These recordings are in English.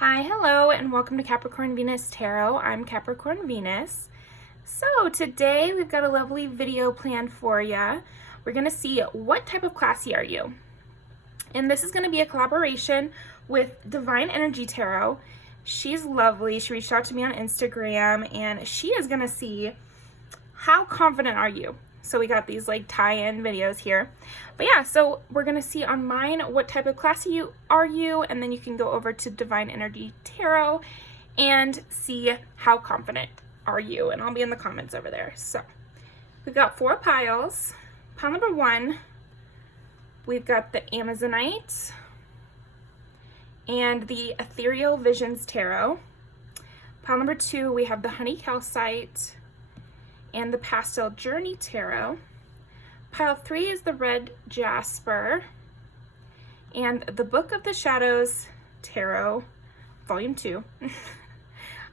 Hi, hello, and welcome to Capricorn Venus Tarot. I'm Capricorn Venus. So today we've got a lovely video planned for you. We're going to see what type of classy are you. And this is going to be a collaboration with Divine Energy Tarot. She's lovely. She reached out to me on Instagram, and she is going to see how confident are you. So we got these like tie-in videos here. But yeah, so we're going to see on mine what type of classy are you, and then you can go over to Divine Energy Tarot and see how confident are you, and I'll be in the comments over there. So we've got 4 piles. Pile number 1, we've got the Amazonite and the Ethereal Visions Tarot. Pile number 2, we have the Honey Calcite and the Pastel Journey Tarot. Pile 3 is the Red Jasper and the Book of the Shadows Tarot, Volume 2.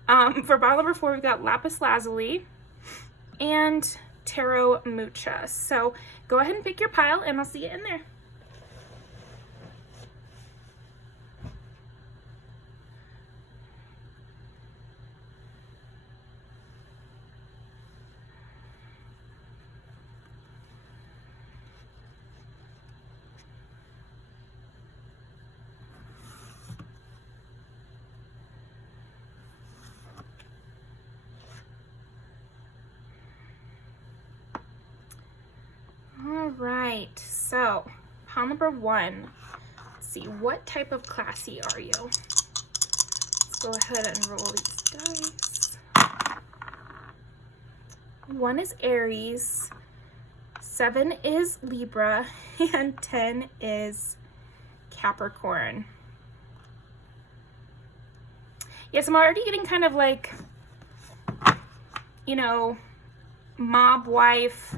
For pile number 4, we've got Lapis Lazuli and Tarot Mucha. So go ahead and pick your pile, and I'll see you in there. All right, so pile number 1. Let's see, what type of classy are you? Let's go ahead and roll these dice. 1 is Aries, 7 is Libra, and 10 is Capricorn. Yes, I'm already getting kind of like, you know, mob wife,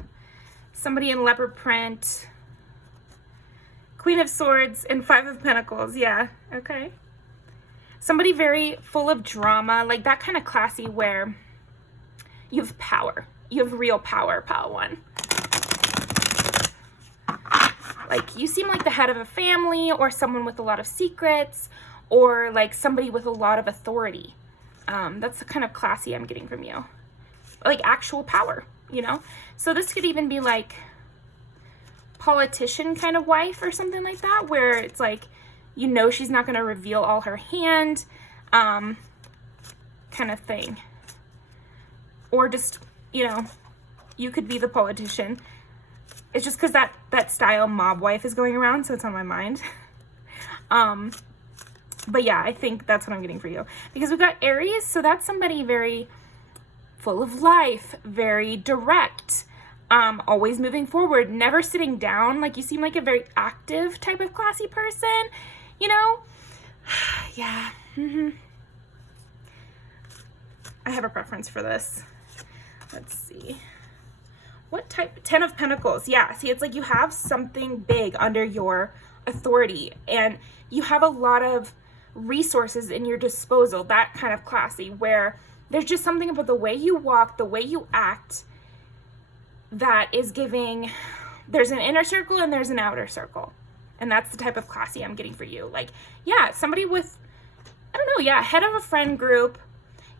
somebody in leopard print, Queen of Swords, and 5 of Pentacles. Yeah, okay. Somebody very full of drama, like that kind of classy where you have power. You have real power, pile 1. Like you seem like the head of a family, or someone with a lot of secrets, or like somebody with a lot of authority. That's the kind of classy I'm getting from you. Like actual power, you know? So this could even be like politician kind of wife or something like that, where it's like, you know, she's not going to reveal all her hand, kind of thing. Or just, you know, you could be the politician. It's just because that style mob wife is going around, so it's on my mind. But yeah, I think that's what I'm getting for you. Because we've got Aries, so that's somebody very full of life, very direct, always moving forward, never sitting down. Like you seem like a very active type of classy person, you know? Yeah. I have a preference for this. Let's see. What type? 10 of Pentacles. Yeah, see, it's like you have something big under your authority, and you have a lot of resources in your disposal, that kind of classy, where there's just something about the way you walk, the way you act, that is giving, there's an inner circle and there's an outer circle. And that's the type of classy I'm getting for you. Like, yeah, somebody with, I don't know, yeah, head of a friend group.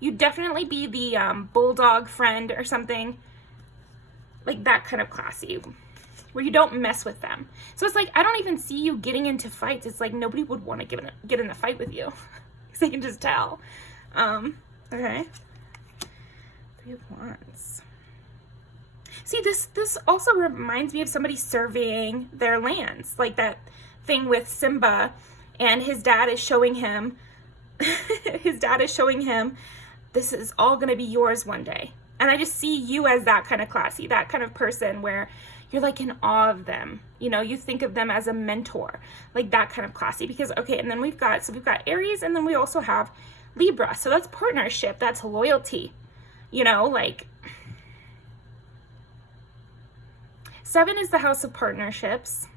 You'd definitely be the bulldog friend or something. Like that kind of classy, where you don't mess with them. So it's like, I don't even see you getting into fights. It's like nobody would want to get in a fight with you. Because they can just tell. Okay. 3 of Wands. See, this also reminds me of somebody surveying their lands. Like that thing with Simba, and his dad is showing him, this is all going to be yours one day. And I just see you as that kind of classy, that kind of person where you're like in awe of them. You know, you think of them as a mentor, like that kind of classy. Because, okay, and then we've got Aries, and then we also have Libra. So that's partnership, that's loyalty, you know, like 7 is the house of partnerships,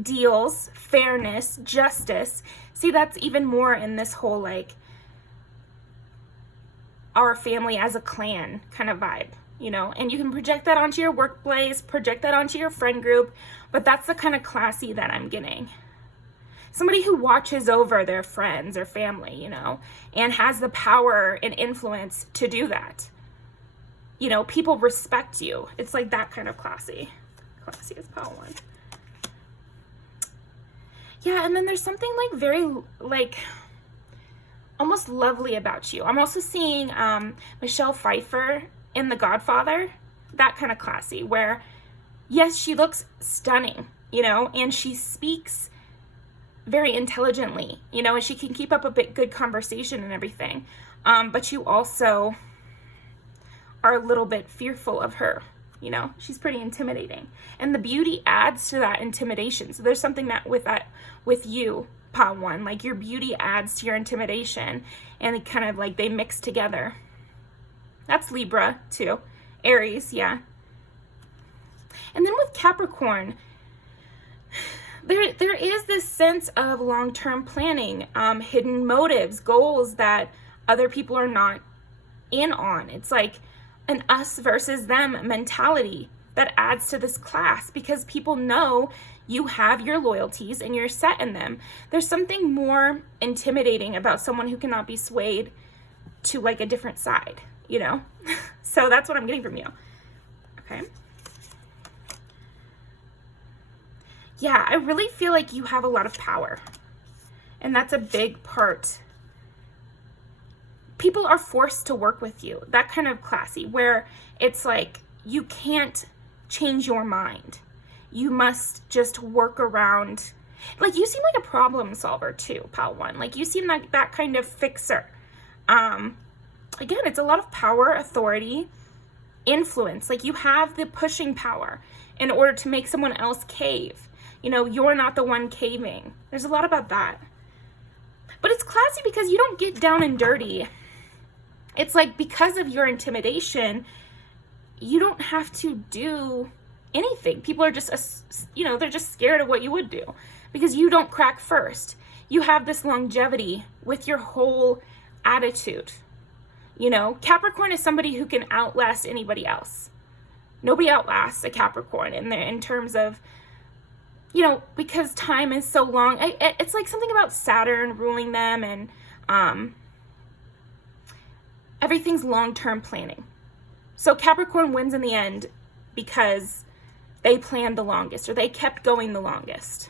deals, fairness, justice. See, that's even more in this whole like our family as a clan kind of vibe, you know, and you can project that onto your workplace, project that onto your friend group, but that's the kind of classy that I'm getting. somebody who watches over their friends or family, you know, and has the power and influence to do that. You know, people respect you. It's like that kind of classy. Classy as pile 1. Yeah, and then there's something like very like almost lovely about you. I'm also seeing Michelle Pfeiffer in The Godfather. That kind of classy, where yes, she looks stunning, you know, and she speaks very intelligently, you know, and she can keep up a good conversation and everything. But you also are a little bit fearful of her, you know, she's pretty intimidating. And the beauty adds to that intimidation. So there's something that with you, pile 1, like your beauty adds to your intimidation, and it kind of like they mix together. That's Libra too. Aries, yeah. And then with Capricorn, there is this sense of long-term planning, hidden motives, goals that other people are not in on. It's like an us versus them mentality that adds to this class, because people know you have your loyalties and you're set in them. There's something more intimidating about someone who cannot be swayed to like a different side, you know? So that's what I'm getting from you. Okay. Yeah, I really feel like you have a lot of power. And that's a big part. People are forced to work with you. That kind of classy, where it's like you can't change your mind. You must just work around. Like, you seem like a problem solver too, pile 1. Like, you seem like that kind of fixer. Again, it's a lot of power, authority, influence. Like, you have the pushing power in order to make someone else cave. You know, you're not the one caving. There's a lot about that. But it's classy because you don't get down and dirty. It's like, because of your intimidation, you don't have to do anything. People are just, you know, they're just scared of what you would do because you don't crack first. You have this longevity with your whole attitude. You know, Capricorn is somebody who can outlast anybody else. Nobody outlasts a Capricorn in terms of, you know, because time is so long. It's like something about Saturn ruling them, and everything's long-term planning. So Capricorn wins in the end because they planned the longest, or they kept going the longest.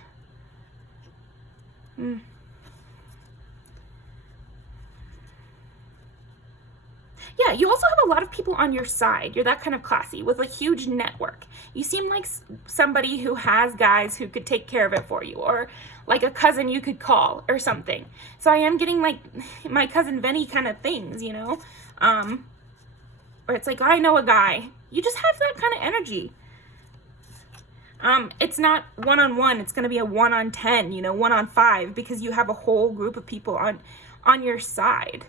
Yeah, you also have a lot of people on your side. You're that kind of classy with a huge network. You seem like somebody who has guys who could take care of it for you, or like a cousin you could call or something. So I am getting like my cousin Vinny kind of things, you know, where it's like, I know a guy. You just have that kind of energy. It's not one-on-one. It's going to be a 1-on-10, you know, 1-on-5, because you have a whole group of people on your side.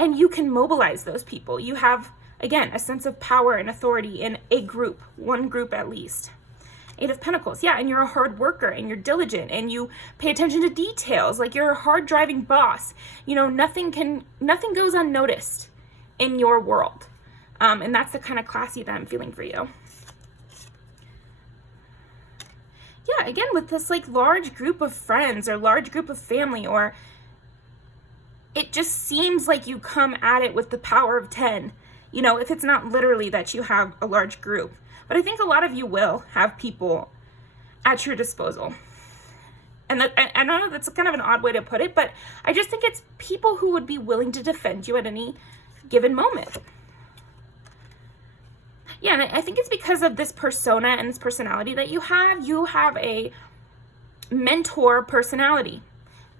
And you can mobilize those people. You have, again, a sense of power and authority in a group, one group at least. 8 of Pentacles, yeah, and you're a hard worker, and you're diligent, and you pay attention to details. Like, you're a hard-driving boss. You know, nothing goes unnoticed in your world. And that's the kind of classy that I'm feeling for you. Yeah, again, with this like large group of friends or large group of family, or it just seems like you come at it with the power of 10, you know, if it's not literally that you have a large group. But I think a lot of you will have people at your disposal. And I know that's kind of an odd way to put it, but I just think it's people who would be willing to defend you at any given moment. Yeah, and I think it's because of this persona and this personality that you have. You have a mentor personality,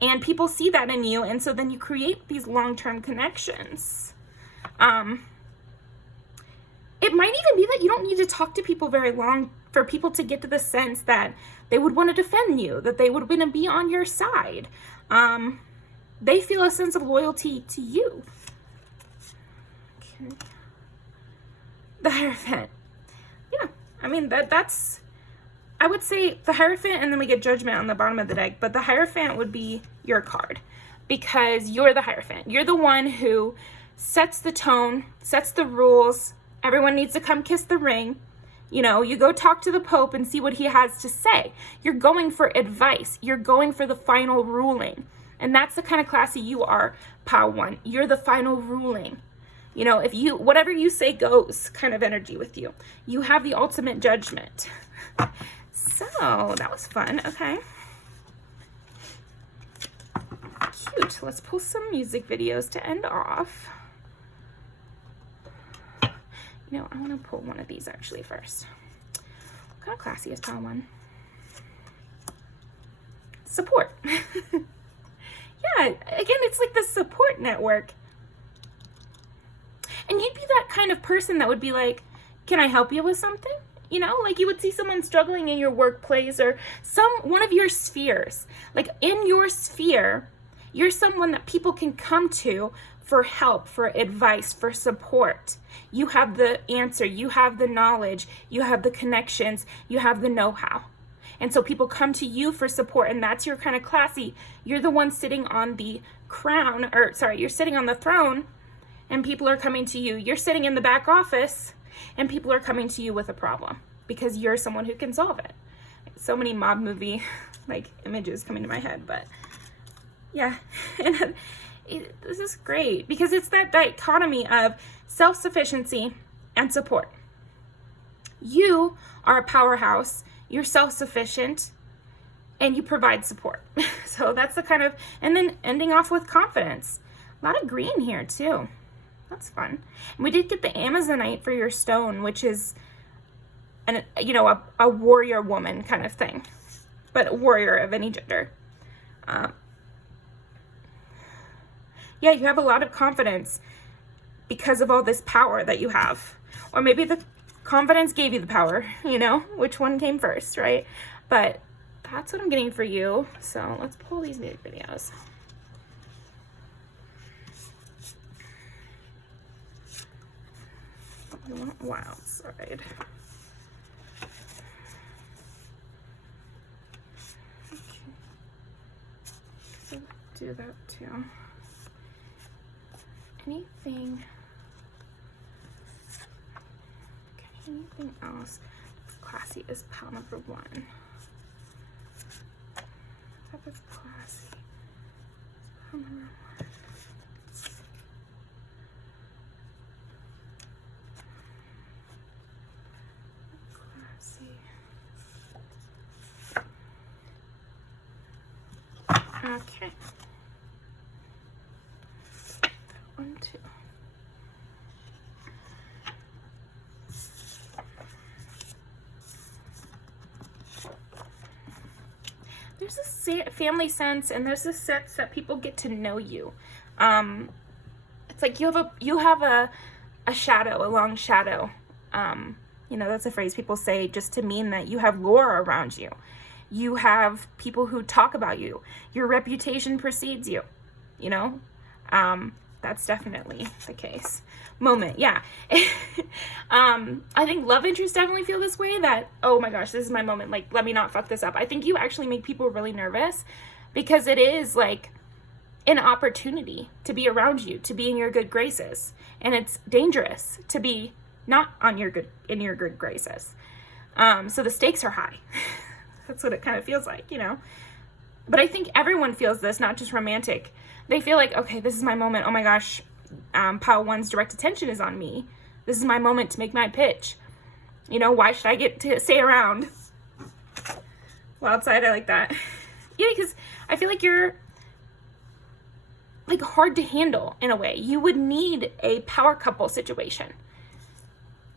and people see that in you, and so then you create these long-term connections. It might even be that you don't need to talk to people very long for people to get to the sense that they would want to defend you, that they would want to be on your side. They feel a sense of loyalty to you. Okay. The Hierophant. Yeah, I mean, that's, I would say the Hierophant, and then we get Judgment on the bottom of the deck, but the Hierophant would be your card, because you're the Hierophant. You're the one who sets the tone, sets the rules. Everyone needs to come kiss the ring. You know, you go talk to the Pope and see what he has to say. You're going for advice. You're going for the final ruling. And that's the kind of classy you are, Pow 1. You're the final ruling. You know, if you, whatever you say goes kind of energy with you. You have the ultimate judgment. So, that was fun. Okay. Cute. Let's pull some music videos to end off. You know, I want to pull one of these actually first. What kind of classy is Pow 1? Support. Yeah, again, it's like the support network. And you'd be that kind of person that would be like, can I help you with something? You know, like you would see someone struggling in your workplace or one of your spheres. Like in your sphere, you're someone that people can come to for help, for advice, for support. You have the answer, you have the knowledge, you have the connections, you have the know-how. And so people come to you for support, and that's your kind of classy. You're the one sitting on the crown, or sorry, you're sitting on the throne, and people are coming to you. You're sitting in the back office, and people are coming to you with a problem because you're someone who can solve it. So many mob movie like images coming to my head, but yeah. And this is great because it's that dichotomy of self-sufficiency and support. You are a powerhouse, you're self-sufficient, and you provide support. So that's the kind of, and then ending off with confidence. A lot of green here too. That's fun. And we did get the Amazonite for your stone, which is a warrior woman kind of thing, but a warrior of any gender. Yeah, you have a lot of confidence because of all this power that you have. Or maybe the confidence gave you the power, you know, which one came first, right? But that's what I'm getting for you. So let's pull these music videos. Wild side. Okay. So do that too. Anything else classy is Pow number 1? That is classy. Pow number 1. Okay. That one too. There's this family sense, and there's this sense that people get to know you. It's like you have a shadow, a long shadow. You know, that's a phrase people say just to mean that you have lore around you. You have people who talk about you. Your reputation precedes you, you know? That's definitely the case. Moment, yeah. I think love interests definitely feel this way, that, oh my gosh, this is my moment, like, let me not fuck this up. I think you actually make people really nervous because it is like an opportunity to be around you, to be in your good graces. And it's dangerous to be not in your good graces. So the stakes are high. That's what it kind of feels like, you know? But I think everyone feels this, not just romantic. They feel like, okay, this is my moment. Oh my gosh, Pow 1's direct attention is on me. This is my moment to make my pitch. You know, why should I get to stay around? Wild side, I like that. Yeah, because I feel like you're like hard to handle in a way. You would need a power couple situation.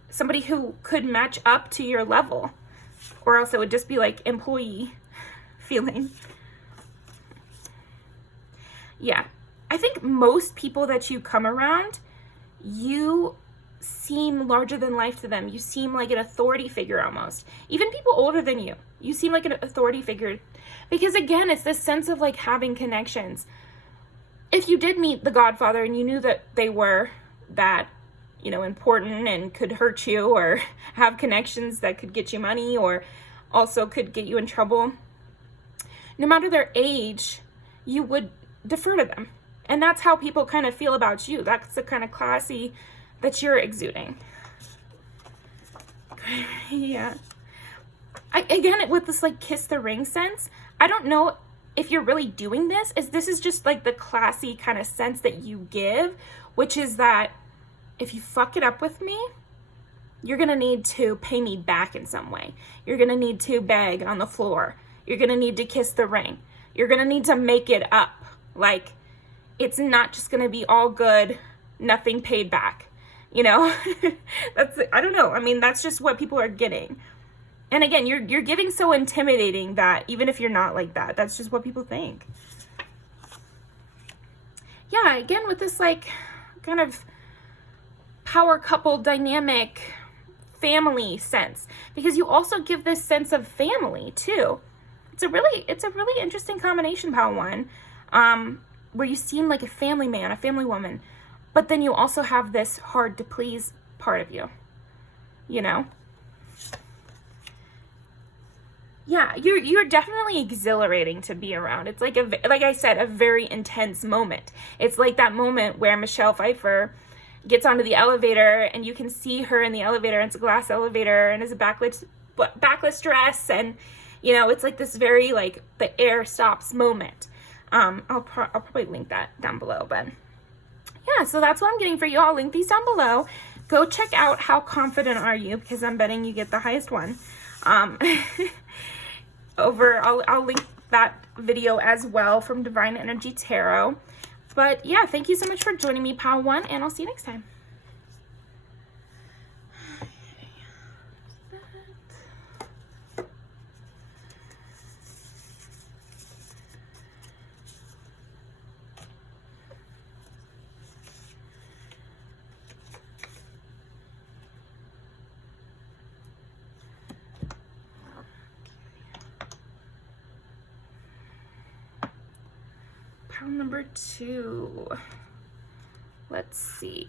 Somebody who could match up to your level. Or else it would just be like employee feeling. Yeah. I think most people that you come around, you seem larger than life to them. You seem like an authority figure almost. Even people older than you. You seem like an authority figure. Because again, it's this sense of like having connections. If you did meet the Godfather and you knew that they were that, you know, important and could hurt you or have connections that could get you money or also could get you in trouble, no matter their age, you would defer to them. And that's how people kind of feel about you. That's the kind of classy that you're exuding. Yeah. Again, with this like kiss the ring sense, I don't know if you're really doing this. This is just like the classy kind of sense that you give, which is that if you fuck it up with me, you're going to need to pay me back in some way. You're going to need to beg on the floor. You're going to need to kiss the ring. You're going to need to make it up. Like, it's not just going to be all good, nothing paid back. You know, I don't know. I mean, that's just what people are getting. And again, you're giving so intimidating that even if you're not like that, that's just what people think. Yeah, again, with this like kind of power couple dynamic family sense, because you also give this sense of family too. It's a really interesting combination, Pile 1, where you seem like a family man, a family woman, but then you also have this hard to please part of you, you know? Yeah, you're definitely exhilarating to be around. It's like like I said, a very intense moment. It's like that moment where Michelle Pfeiffer gets onto the elevator and you can see her in the elevator, and it's a glass elevator and it's a backless dress, and you know, it's like this very like the air stops moment. I'll probably link that down below, but yeah, so that's what I'm getting for you. I'll link these down below. Go check out How Confident Are You, because I'm betting you get the highest one. I'll link that video as well from Divine Energy Tarot. But yeah, thank you so much for joining me, Pile 1, and I'll see you next time. Pile number 2. Let's see.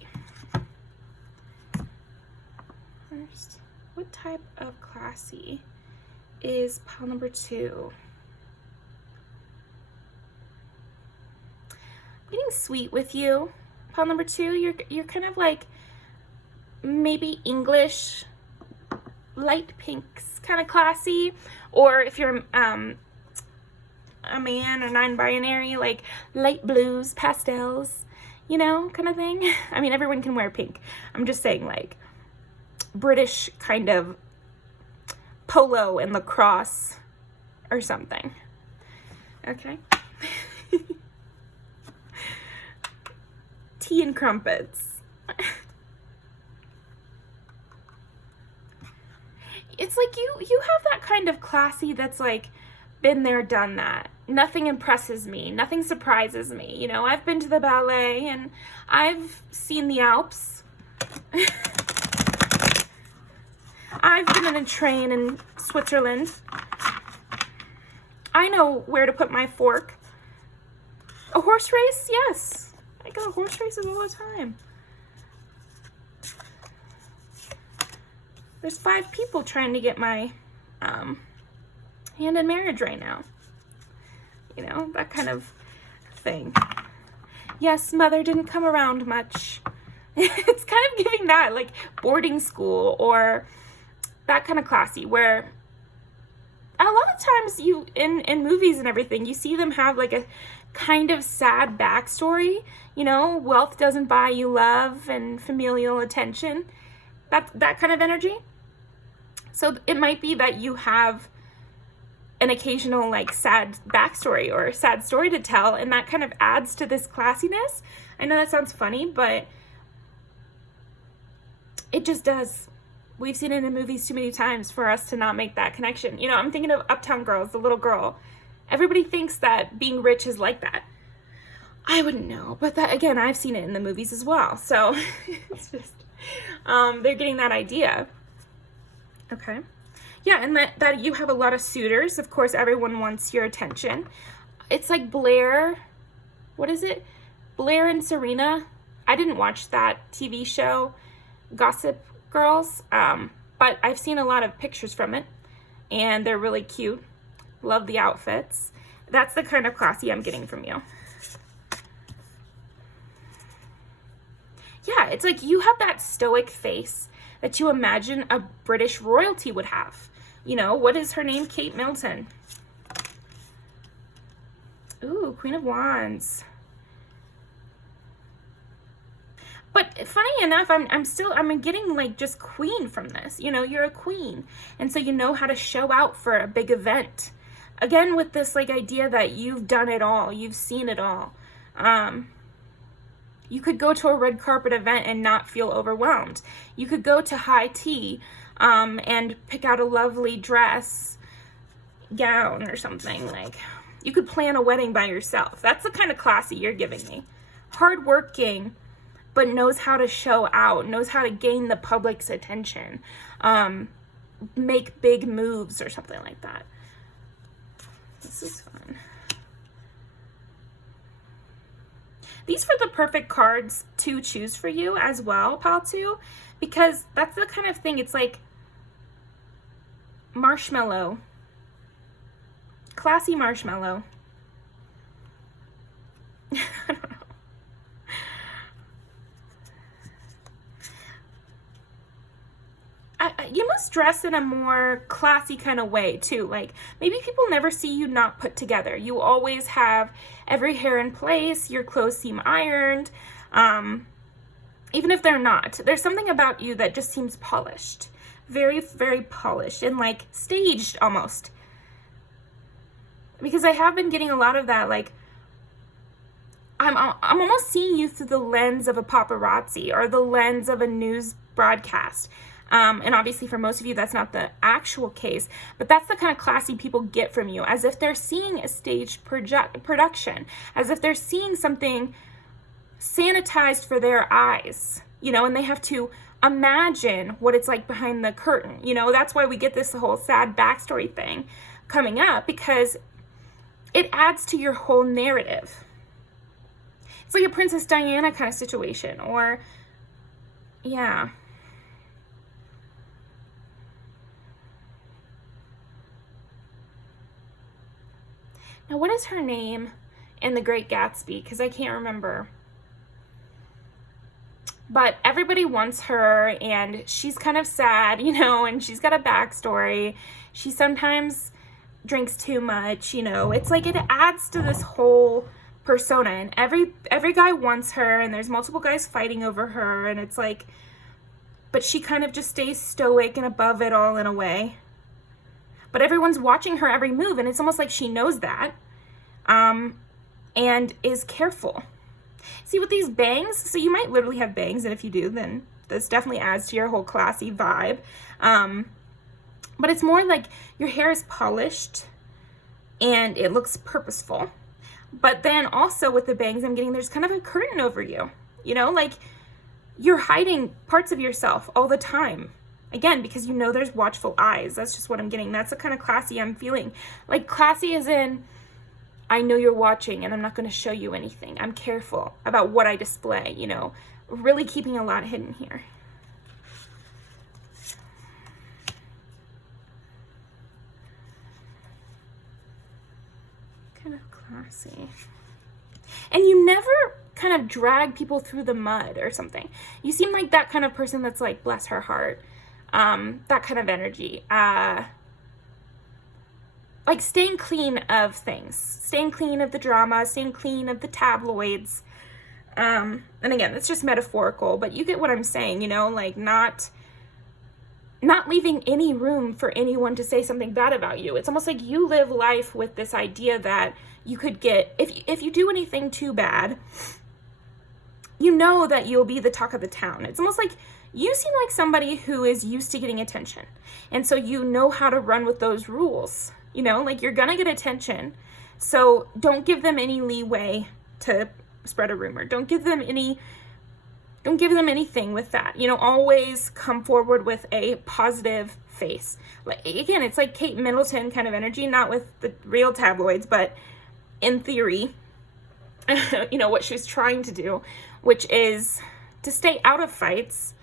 First, what type of classy is pile number 2? Getting sweet with you. Pile number 2, you're kind of like maybe English, light pinks, kind of classy, or if you're a man or non-binary, like light blues, pastels, you know, kind of thing. I mean, everyone can wear pink. I'm just saying, like, British kind of polo and lacrosse or something. Okay. Tea and crumpets. It's like you have that kind of classy that's like been there, done that. Nothing impresses me. Nothing surprises me. You know, I've been to the ballet and I've seen the Alps. I've been in a train in Switzerland. I know where to put my fork. A horse race? Yes. I go to horse races all the time. There's 5 people trying to get my hand in marriage right now. You know, that kind of thing. Yes, mother didn't come around much. It's kind of giving that, like, boarding school or that kind of classy, where a lot of times you, in movies and everything, you see them have, like, a kind of sad backstory. You know, wealth doesn't buy you love and familial attention. That kind of energy. So it might be that you have an occasional like sad backstory or a sad story to tell, and that kind of adds to this classiness. I know that sounds funny, but it just does. We've seen it in movies too many times for us to not make that connection. You know, I'm thinking of Uptown Girls, the little girl. Everybody thinks that being rich is like that. I wouldn't know, but that, again, I've seen it in the movies as well. So it's just, they're getting that idea. Okay. Yeah, and that you have a lot of suitors. Of course, everyone wants your attention. It's like Blair, what is it? Blair and Serena. I didn't watch that TV show, Gossip Girls, but I've seen a lot of pictures from it, and they're really cute. Love the outfits. That's the kind of classy I'm getting from you. Yeah, it's like you have that stoic face, that you imagine a British royalty would have. You know, what is her name? Kate Middleton. Ooh, Queen of Wands. But funny enough, I'm getting like just queen from this. You know, you're a queen. And so you know how to show out for a big event. Again, with this like idea that you've done it all. You've seen it all. You could go to a red carpet event and not feel overwhelmed. You could go to high tea and pick out a lovely dress, gown or something. Like, you could plan a wedding by yourself. That's the kind of classy you're giving me. Hardworking, but knows how to show out, knows how to gain the public's attention, make big moves or something like that. This is fun. These were the perfect cards to choose for you as well, Pal 2, because that's the kind of thing, it's like marshmallow. Classy marshmallow. I don't know. You must dress in a more classy kind of way too. Like, maybe people never see you not put together. You always have every hair in place, your clothes seem ironed. Even if they're not, there's something about you that just seems polished. Very, very polished and like staged almost. Because I have been getting a lot of that, like, I'm almost seeing you through the lens of a paparazzi or the lens of a news broadcast. And obviously for most of you, that's not the actual case, but that's the kind of classy people get from you, as if they're seeing a staged production, as if they're seeing something sanitized for their eyes, you know, and they have to imagine what it's like behind the curtain. You know, that's why we get this whole sad backstory thing coming up, because it adds to your whole narrative. It's like a Princess Diana kind of situation, or, yeah. Now, what is her name in The Great Gatsby? Because I can't remember. But everybody wants her, and she's kind of sad, you know, and she's got a backstory. She sometimes drinks too much, you know. It's like it adds to this whole persona, and every guy wants her, and there's multiple guys fighting over her, and it's like, but she kind of just stays stoic and above it all in a way. But everyone's watching her every move, and it's almost like she knows that, and is careful. See, with these bangs, so you might literally have bangs, and if you do, then this definitely adds to your whole classy vibe. But it's more like your hair is polished, and it looks purposeful. But then also with the bangs I'm getting, there's kind of a curtain over you. You know, like you're hiding parts of yourself all the time. Again, because you know there's watchful eyes. That's just what I'm getting. That's the kind of classy I'm feeling. Like classy as in, I know you're watching and I'm not going to show you anything. I'm careful about what I display, you know. Really keeping a lot hidden here. Kind of classy. And you never kind of drag people through the mud or something. You seem like that kind of person that's like, bless her heart. That kind of energy. Like staying clean of things. Staying clean of the drama. Staying clean of the tabloids. And again, it's just metaphorical, but you get what I'm saying, you know, like not leaving any room for anyone to say something bad about you. It's almost like you live life with this idea that you could get, if you do anything too bad, you know that you'll be the talk of the town. It's almost like you seem like somebody who is used to getting attention. And so you know how to run with those rules, you know, like you're gonna get attention. So don't give them any leeway to spread a rumor. Don't give them anything with that. You know, always come forward with a positive face. Like, again, it's like Kate Middleton kind of energy, not with the real tabloids, but in theory, you know, what she was trying to do, which is to stay out of fights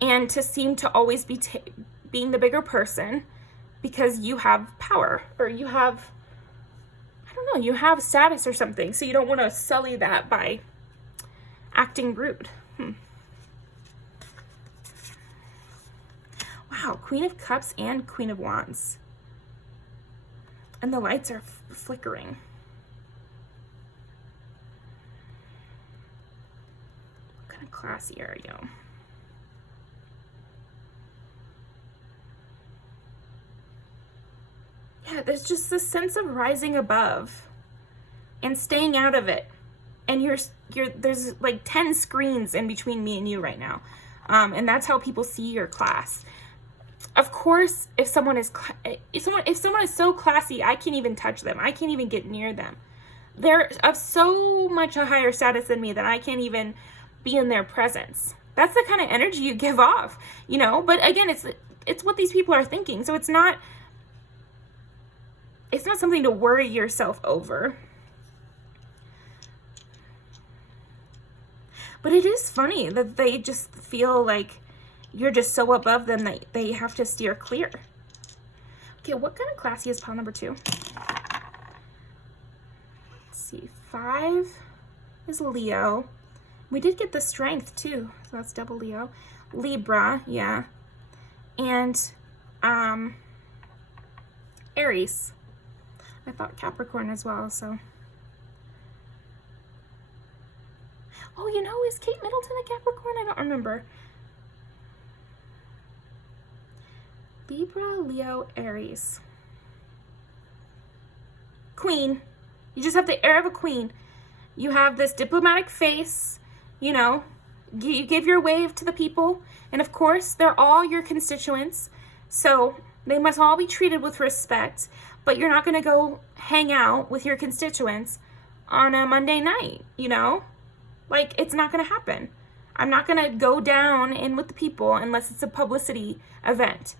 and to seem to always be being the bigger person because you have power or you have, I don't know, you have status or something. So you don't want to sully that by acting rude. Wow, Queen of Cups and Queen of Wands. And the lights are flickering. What kind of classy are you? Yeah, there's just this sense of rising above and staying out of it. And there's like 10 screens in between me and you right now. And that's how people see your class. Of course, if someone is so classy, I can't even touch them. I can't even get near them. They're of so much a higher status than me that I can't even be in their presence. That's the kind of energy you give off, you know? But again, it's what these people are thinking. So it's not something to worry yourself over. But it is funny that they just feel like you're just so above them that they have to steer clear. Okay, what kind of classy is pile number 2? Let's see, 5 is Leo. We did get the strength too, so that's double Leo. Libra, yeah. And Aries. I thought Capricorn as well, so. Oh, you know, is Kate Middleton a Capricorn? I don't remember. Libra, Leo, Aries. Queen. You just have the air of a queen. You have this diplomatic face, you know. You give your wave to the people. And of course, they're all your constituents. So they must all be treated with respect. But you're not going to go hang out with your constituents on a Monday night, you know. Like, it's not going to happen. I'm not going to go down in with the people unless it's a publicity event.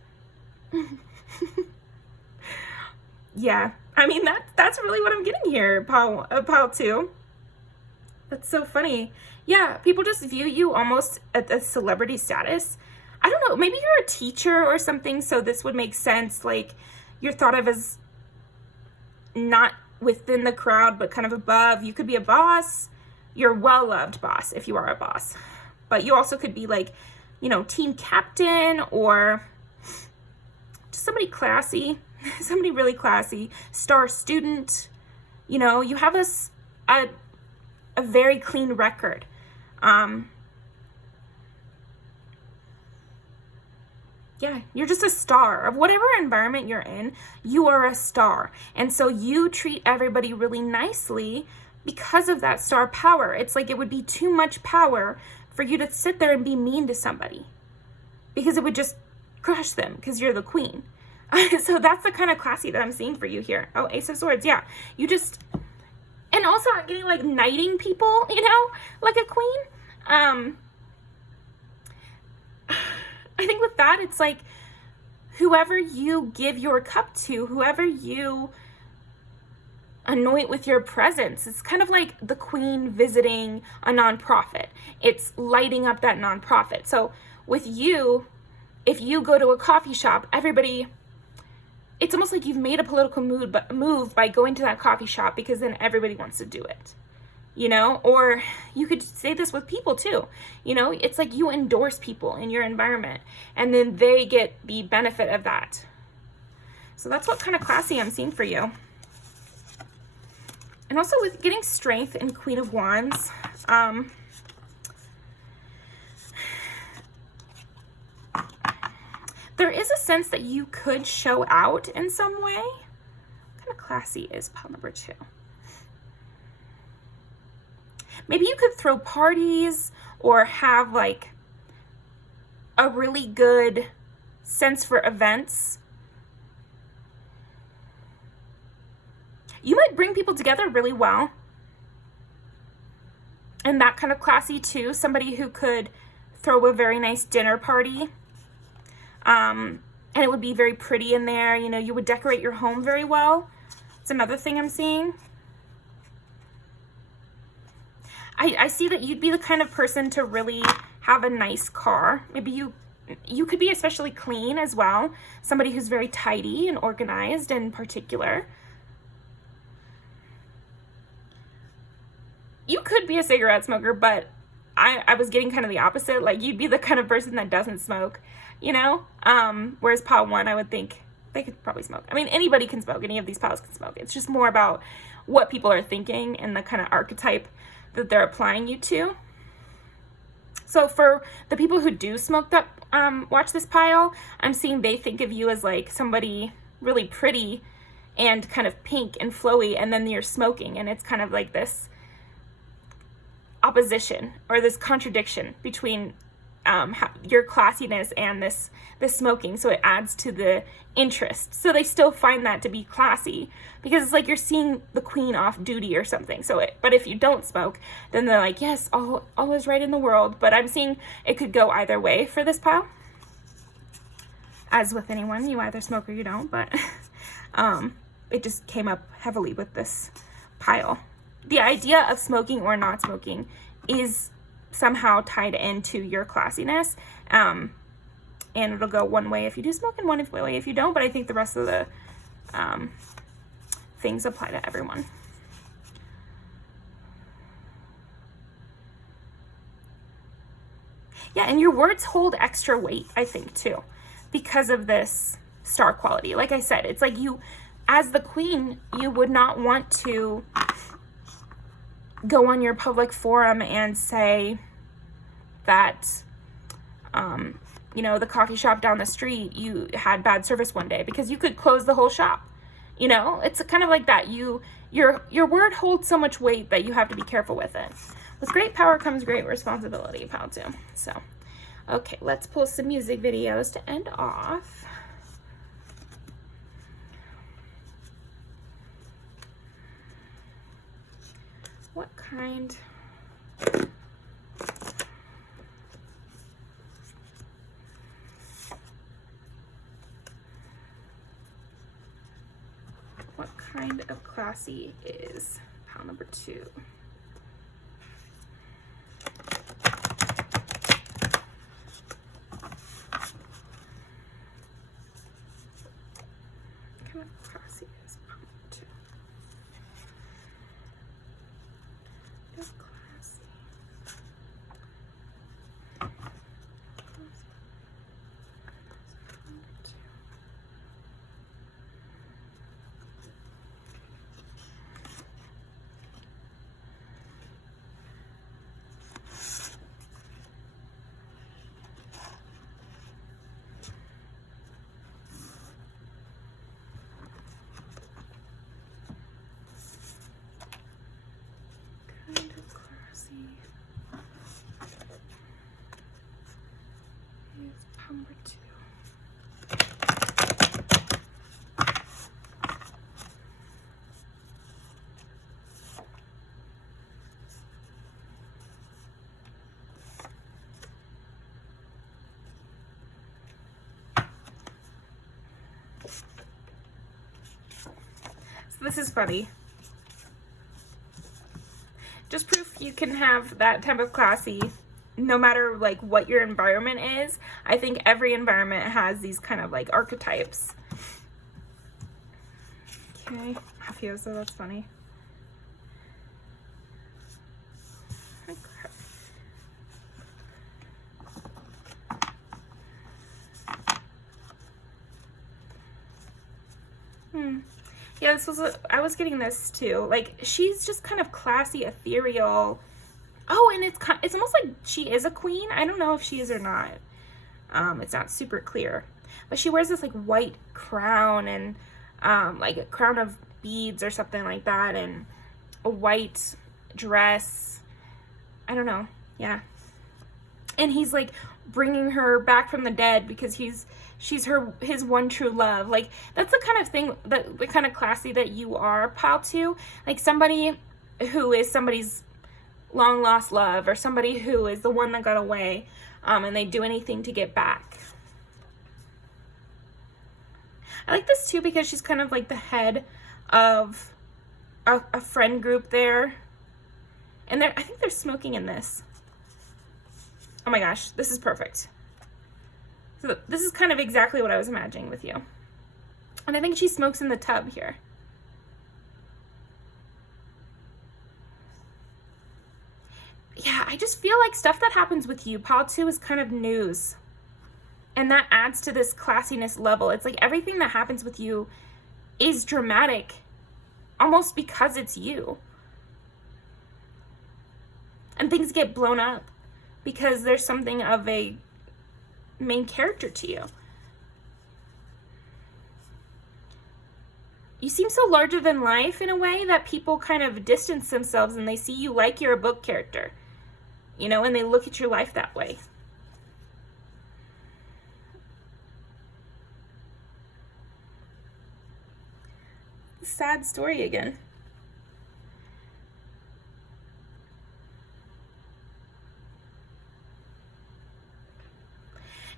Yeah, I mean, that's really what I'm getting here, pile 2. That's so funny. Yeah, people just view you almost at a celebrity status. I don't know, maybe you're a teacher or something, so this would make sense. Like, you're thought of as not within the crowd, but kind of above. You could be a boss. You're a well-loved boss if you are a boss. But you also could be like, you know, team captain or just somebody classy, somebody really classy, star student. You know, you have a very clean record. Yeah, you're just a star. Of whatever environment you're in, you are a star. And so you treat everybody really nicely because of that star power. It's like it would be too much power for you to sit there and be mean to somebody, because it would just crush them because you're the queen. So that's the kind of classy that I'm seeing for you here. Oh, Ace of Swords, yeah. You just, and also I'm getting like knighting people, you know, like a queen. I think with that, it's like whoever you give your cup to, whoever you anoint with your presence, it's kind of like the queen visiting a nonprofit. It's lighting up that nonprofit. So with you, if you go to a coffee shop, everybody, it's almost like you've made a political move by going to that coffee shop, because then everybody wants to do it, you know? Or you could say this with people too, you know? It's like you endorse people in your environment, and then they get the benefit of that. So that's what kind of classy I'm seeing for you. And also with getting strength in Queen of Wands, there is a sense that you could show out in some way. What kind of classy is pile number 2? Maybe you could throw parties or have like a really good sense for events. You might bring people together really well. And that kind of classy too. Somebody who could throw a very nice dinner party. And it would be very pretty in there. You know, you would decorate your home very well. It's another thing I'm seeing. I see that you'd be the kind of person to really have a nice car. Maybe you could be especially clean as well. Somebody who's very tidy and organized and particular. You could be a cigarette smoker, but I was getting kind of the opposite. Like, you'd be the kind of person that doesn't smoke, you know? Whereas pile 1, I would think they could probably smoke. I mean, anybody can smoke. Any of these piles can smoke. It's just more about what people are thinking and the kind of archetype that they're applying you to. So for the people who do smoke that watch this pile, I'm seeing they think of you as like somebody really pretty and kind of pink and flowy, and then you're smoking, and it's kind of like this opposition or this contradiction between your classiness and this smoking. So it adds to the interest. So they still find that to be classy because it's like you're seeing the queen off duty or something. But if you don't smoke, then they're like, yes, all is right in the world. But I'm seeing it could go either way for this pile. As with anyone, you either smoke or you don't, but it just came up heavily with this pile. The idea of smoking or not smoking is somehow tied into your classiness, and it'll go one way if you do smoke and one way if you don't, but I think the rest of the things apply to everyone. Yeah, and your words hold extra weight, I think, too, because of this star quality. Like I said, it's like you, as the queen, you would not want to go on your public forum and say that, you know, the coffee shop down the street, you had bad service one day, because you could close the whole shop. You know, it's kind of like that. Your word holds so much weight that you have to be careful with it. With great power comes great responsibility, pile 2. So, okay, let's pull some music videos to end off. What kind? What kind of classy is pile number 2? What kind of classy is pile number 2? Is classy. Number 2. So this is funny. Just proof you can have that type of classy no matter like what your environment is. I think every environment has these kind of like archetypes. Okay, mafioso, that's funny. Yeah, I was getting this too. Like, she's just kind of classy, ethereal. Oh, and it's almost like she is a queen. I don't know if she is or not. It's not super clear. But she wears this like white crown and like a crown of beads or something like that, and a white dress. I don't know. Yeah. And he's like bringing her back from the dead because she's his one true love. Like, that's the kind of thing, the kind of classy that you are, pile 2. Like, somebody who is somebody's long lost love, or somebody who is the one that got away, and they do anything to get back. I like this too because she's kind of like the head of a friend group there, and I think they're smoking in this. Oh my gosh, this is perfect. So this is kind of exactly what I was imagining with you. And I think she smokes in the tub here. Yeah, I just feel like stuff that happens with you, pile 2 is kind of news. And that adds to this classiness level. It's like everything that happens with you is dramatic, almost because it's you. And things get blown up because there's something of a main character to you. You seem so larger than life in a way that people kind of distance themselves and they see you like you're a book character, you know, and they look at your life that way. Sad story again.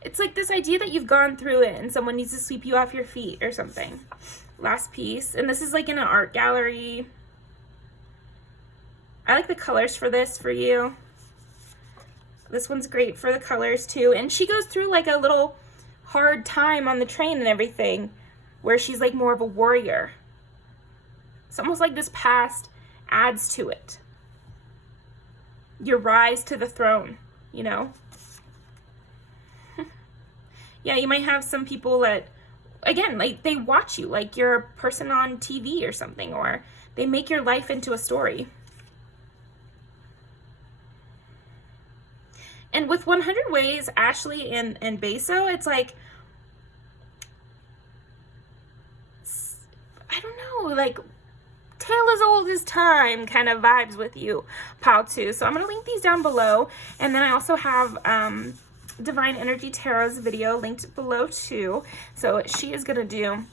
It's like this idea that you've gone through it and someone needs to sweep you off your feet or something. Last piece. And this is like in an art gallery. I like the colors for this for you. This one's great for the colors too. And she goes through like a little hard time on the train and everything where she's like more of a warrior. It's almost like this past adds to it. Your rise to the throne, you know? Yeah, you might have some people that, again, like they watch you like you're a person on TV or something, or they make your life into a story. And with 100 Ways, Ashley and Beso, it's like, I don't know, like tale as old as time kind of vibes with you, pile 2. So I'm going to link these down below. And then I also have Divine Energy Tarot's video linked below too. So she is going to do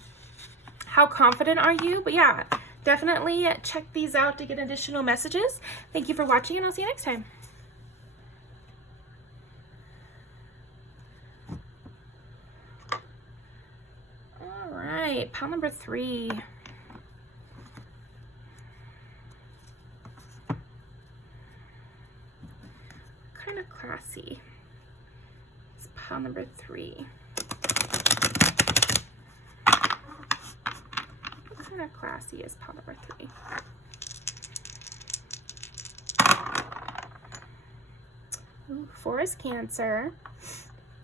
How Confident Are You? But yeah, definitely check these out to get additional messages. Thank you for watching, and I'll see you next time. All right, pile number 3. Kind of classy. It's pile number 3. What kind of classy is pile number 3? Ooh, 4 is Cancer,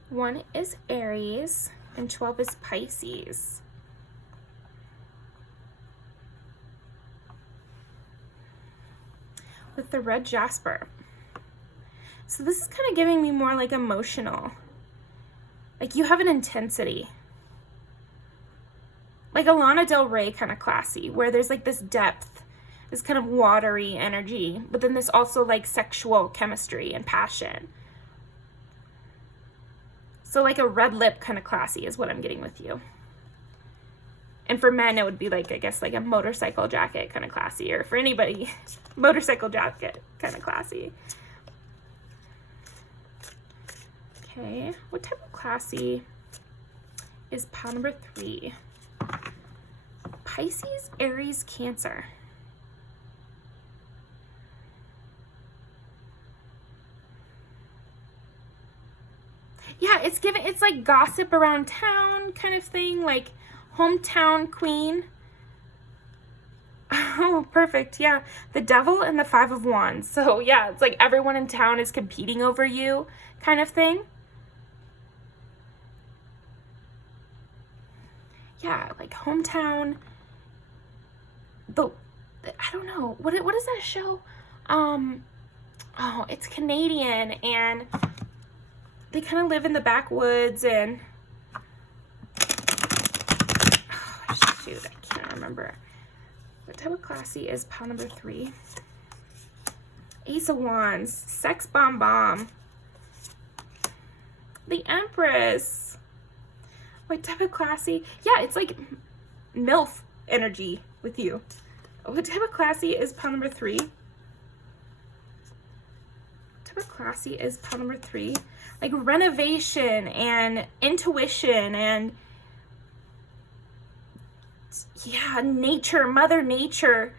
1 is Aries, and 12 is Pisces. With the red jasper. So this is kind of giving me more like emotional. Like you have an intensity. Like a Lana Del Rey kind of classy, where there's like this depth, this kind of watery energy, but then there's also like sexual chemistry and passion. So like a red lip kind of classy is what I'm getting with you. And for men, it would be like, I guess, like a motorcycle jacket kind of classy, or for anybody, motorcycle jacket kind of classy. Okay, what type of classy is pile number 3? Pisces, Aries, Cancer. Yeah, it's like gossip around town kind of thing, like hometown queen. Oh, perfect. Yeah, the Devil and the 5 of Wands. So yeah, it's like everyone in town is competing over you kind of thing. Yeah, like hometown. I don't know. What is that show? Oh, it's Canadian, and they kind of live in the backwoods, and oh, shoot, I can't remember. What type of classy is pile number 3? Ace of Wands, sex bomb bomb. The Empress. What type of classy? Yeah, it's like MILF energy with you. What type of classy is pile number 3? What type of classy is pile number 3? Like renovation and intuition and yeah, nature, Mother Nature.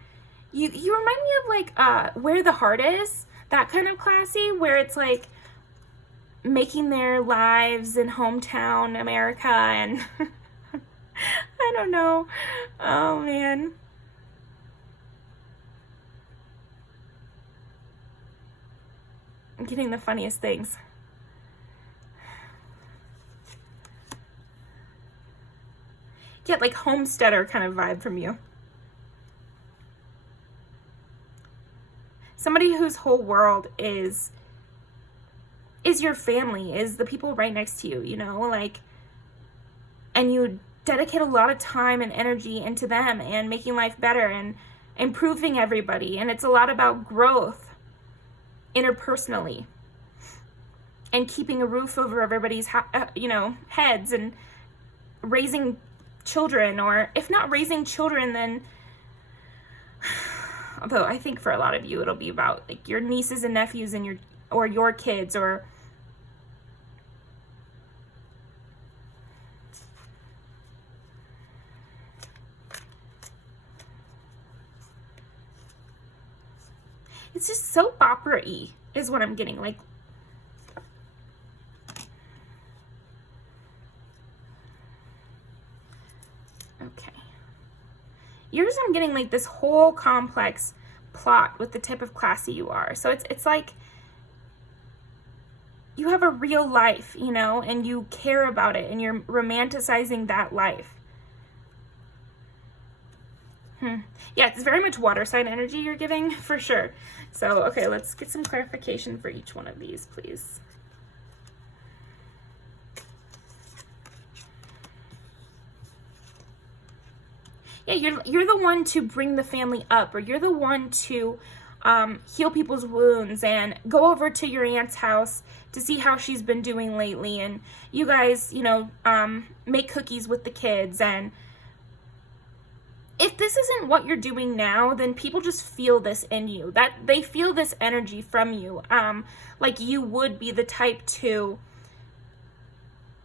You remind me of like Where the Heart Is, that kind of classy, where it's like making their lives in hometown America, and I don't know. Oh man. getting the funniest things. Get like homesteader kind of vibe from you. Somebody whose whole world is your family, is the people right next to you, you know, like, and you dedicate a lot of time and energy into them and making life better and improving everybody. And it's a lot about growth interpersonally and keeping a roof over everybody's, you know, heads, and raising children, or if not raising children, then, although I think for a lot of you it'll be about like your nieces and nephews and your kids, or it's just soap opera-y is what I'm getting. Like, okay. Yours, I'm getting like this whole complex plot with the type of classy you are. So it's like you have a real life, you know, and you care about it, and you're romanticizing that life. Yeah, it's very much water sign energy you're giving, for sure. So, okay, let's get some clarification for each one of these, please. Yeah, you're the one to bring the family up, or you're the one to heal people's wounds and go over to your aunt's house to see how she's been doing lately, and you guys, you know, make cookies with the kids. And if this isn't what you're doing now, then people just feel this in you, that they feel this energy from you, like you would be the type to,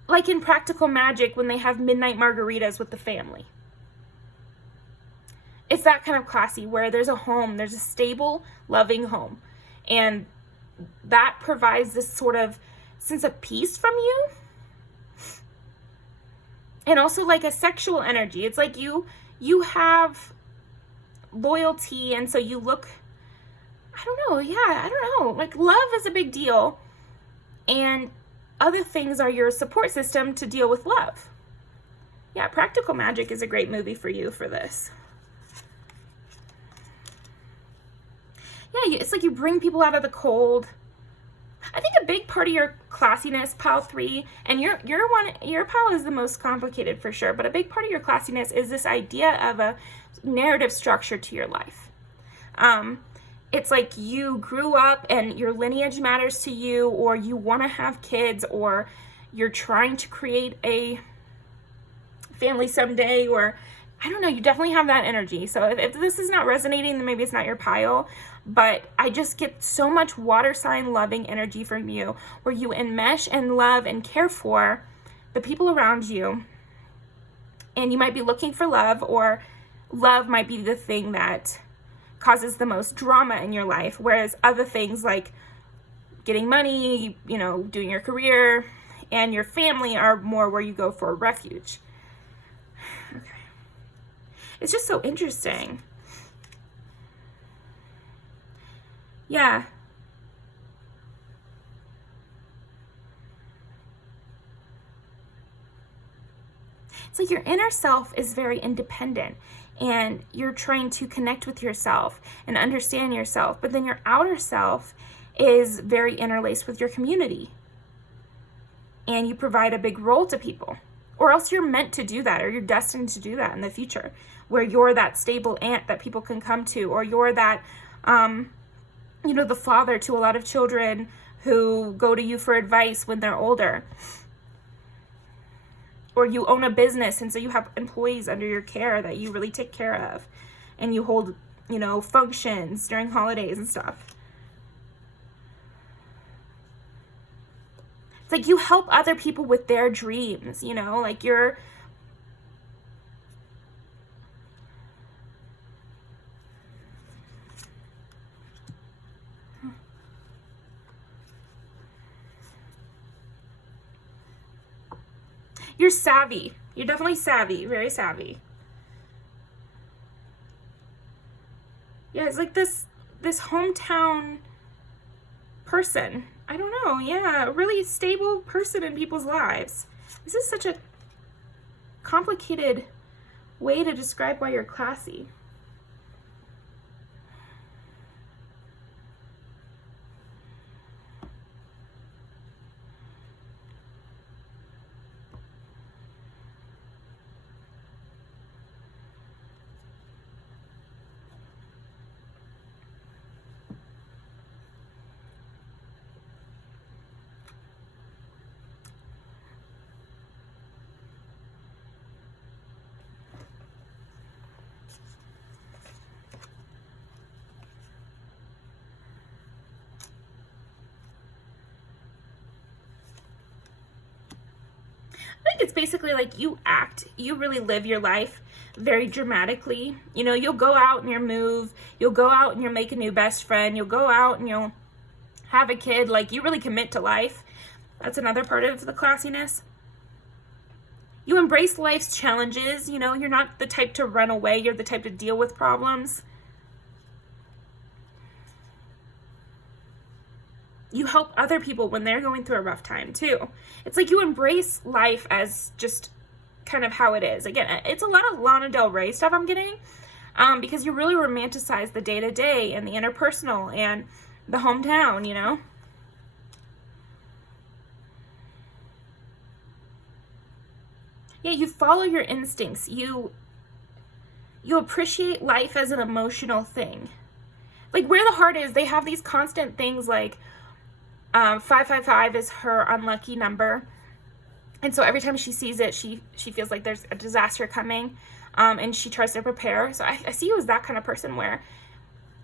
like in Practical Magic when they have midnight margaritas with the family. It's that kind of classy, where there's a home, there's a stable, loving home. And that provides this sort of sense of peace from you. And also like a sexual energy. It's like you have loyalty, and so you look, I don't know, yeah, I don't know. Like, love is a big deal. And other things are your support system to deal with love. Yeah, Practical Magic is a great movie for you for this. Yeah, it's like you bring people out of the cold. I think a big part of your classiness, pile 3, and your pile is the most complicated for sure, but a big part of your classiness is this idea of a narrative structure to your life. It's like you grew up and your lineage matters to you, or you want to have kids, or you're trying to create a family someday, or I don't know, you definitely have that energy. So if this is not resonating, then maybe it's not your pile. But I just get so much water sign loving energy from you, where you enmesh and love and care for the people around you. And you might be looking for love, or love might be the thing that causes the most drama in your life. Whereas other things like getting money, you know, doing your career, and your family are more where you go for refuge. Okay. It's just so interesting. Yeah. It's like your inner self is very independent, and you're trying to connect with yourself and understand yourself, but then your outer self is very interlaced with your community, and you provide a big role to people, or else you're meant to do that, or you're destined to do that in the future, where you're that stable aunt that people can come to, or you're that you know, the father to a lot of children who go to you for advice when they're older. Or you own a business, and so you have employees under your care that you really take care of. And you hold, you know, functions during holidays and stuff. It's like you help other people with their dreams, you know, like you're... You're savvy. You're definitely savvy. Very savvy. Yeah, it's like this hometown person. I don't know. Yeah, a really stable person in people's lives. This is such a complicated way to describe why you're classy. I think it's basically like you really live your life very dramatically. You know, you'll go out and you'll move, you'll go out and you'll make a new best friend, you'll go out and you'll have a kid. Like, you really commit to life. That's another part of the classiness. You embrace life's challenges. You know, you're not the type to run away, you're the type to deal with problems. You help other people when they're going through a rough time too. It's like you embrace life as just kind of how it is. Again, it's a lot of Lana Del Rey stuff I'm getting, because you really romanticize the day-to-day and the interpersonal and the hometown, you know? Yeah, you follow your instincts. You appreciate life as an emotional thing. Like, where the heart is, they have these constant things like 555 is her unlucky number. And so every time she sees it, she feels like there's a disaster coming, and she tries to prepare. So I see you as that kind of person where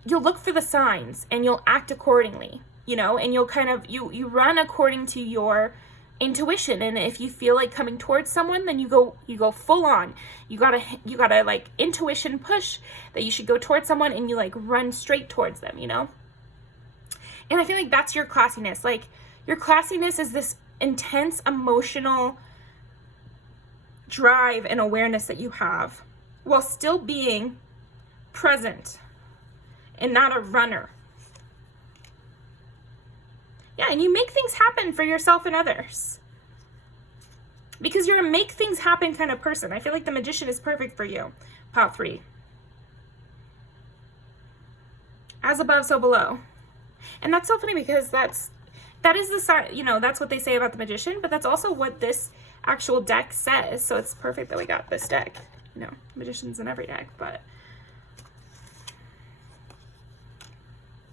you'll look for the signs and you'll act accordingly, you know, and you'll kind of, you run according to your intuition. And if you feel like coming towards someone, then you go full on. You gotta like intuition push that you should go towards someone, and you like run straight towards them, you know? And I feel like that's your classiness. Like, your classiness is this intense emotional drive and awareness that you have while still being present and not a runner. Yeah, and you make things happen for yourself and others, because you're a make things happen kind of person. I feel like the Magician is perfect for you, pile 3. As above, so below. And that's so funny, because that is the sign, you know, that's what they say about the Magician, but that's also what this actual deck says. So it's perfect that we got this deck. You know, Magician's in every deck, but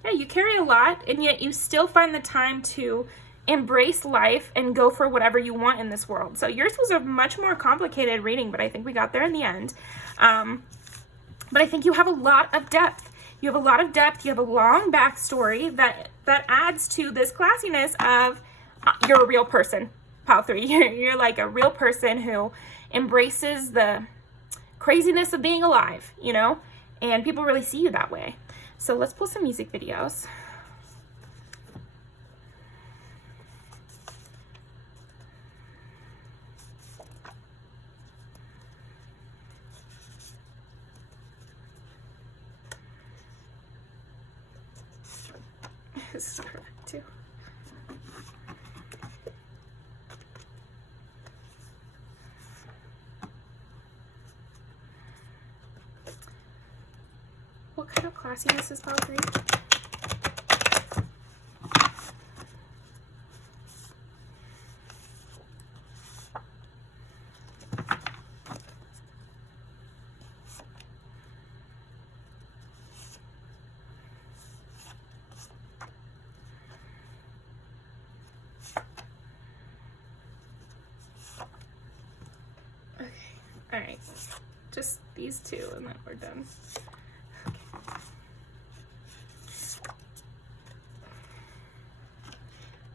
yeah, you carry a lot, and yet you still find the time to embrace life and go for whatever you want in this world. So yours was a much more complicated reading, but I think we got there in the end. But I think you have a lot of depth. You have a lot of depth. You have a long backstory that adds to this classiness of you're a real person, pile 3. You're like a real person who embraces the craziness of being alive, you know, and people really see you that way. So let's pull some music videos. This is perfect too. What kind of classiness is pile 3? Okay, all right, just these two and then we're done.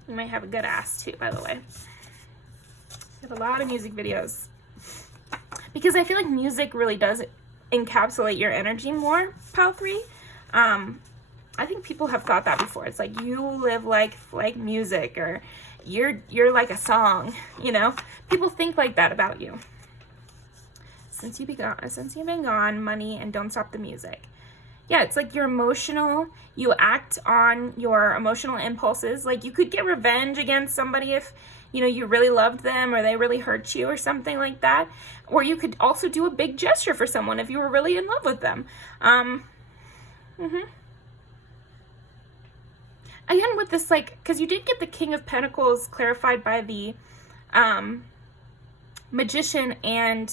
You might have a good ass too, by the way. You have a lot of music videos, because I feel like music really does encapsulate your energy more, pile 3. I think people have thought that before. It's like you live like music, or you're like a song, you know? People think like that about you. Since you've been gone, money and don't stop the music. yeah, it's like you're emotional. You act on your emotional impulses. Like you could get revenge against somebody if, you know, you really loved them or they really hurt you or something like that. Or you could also do a big gesture for someone if you were really in love with them. Again, with this, like, because you did get the King of Pentacles clarified by the Magician and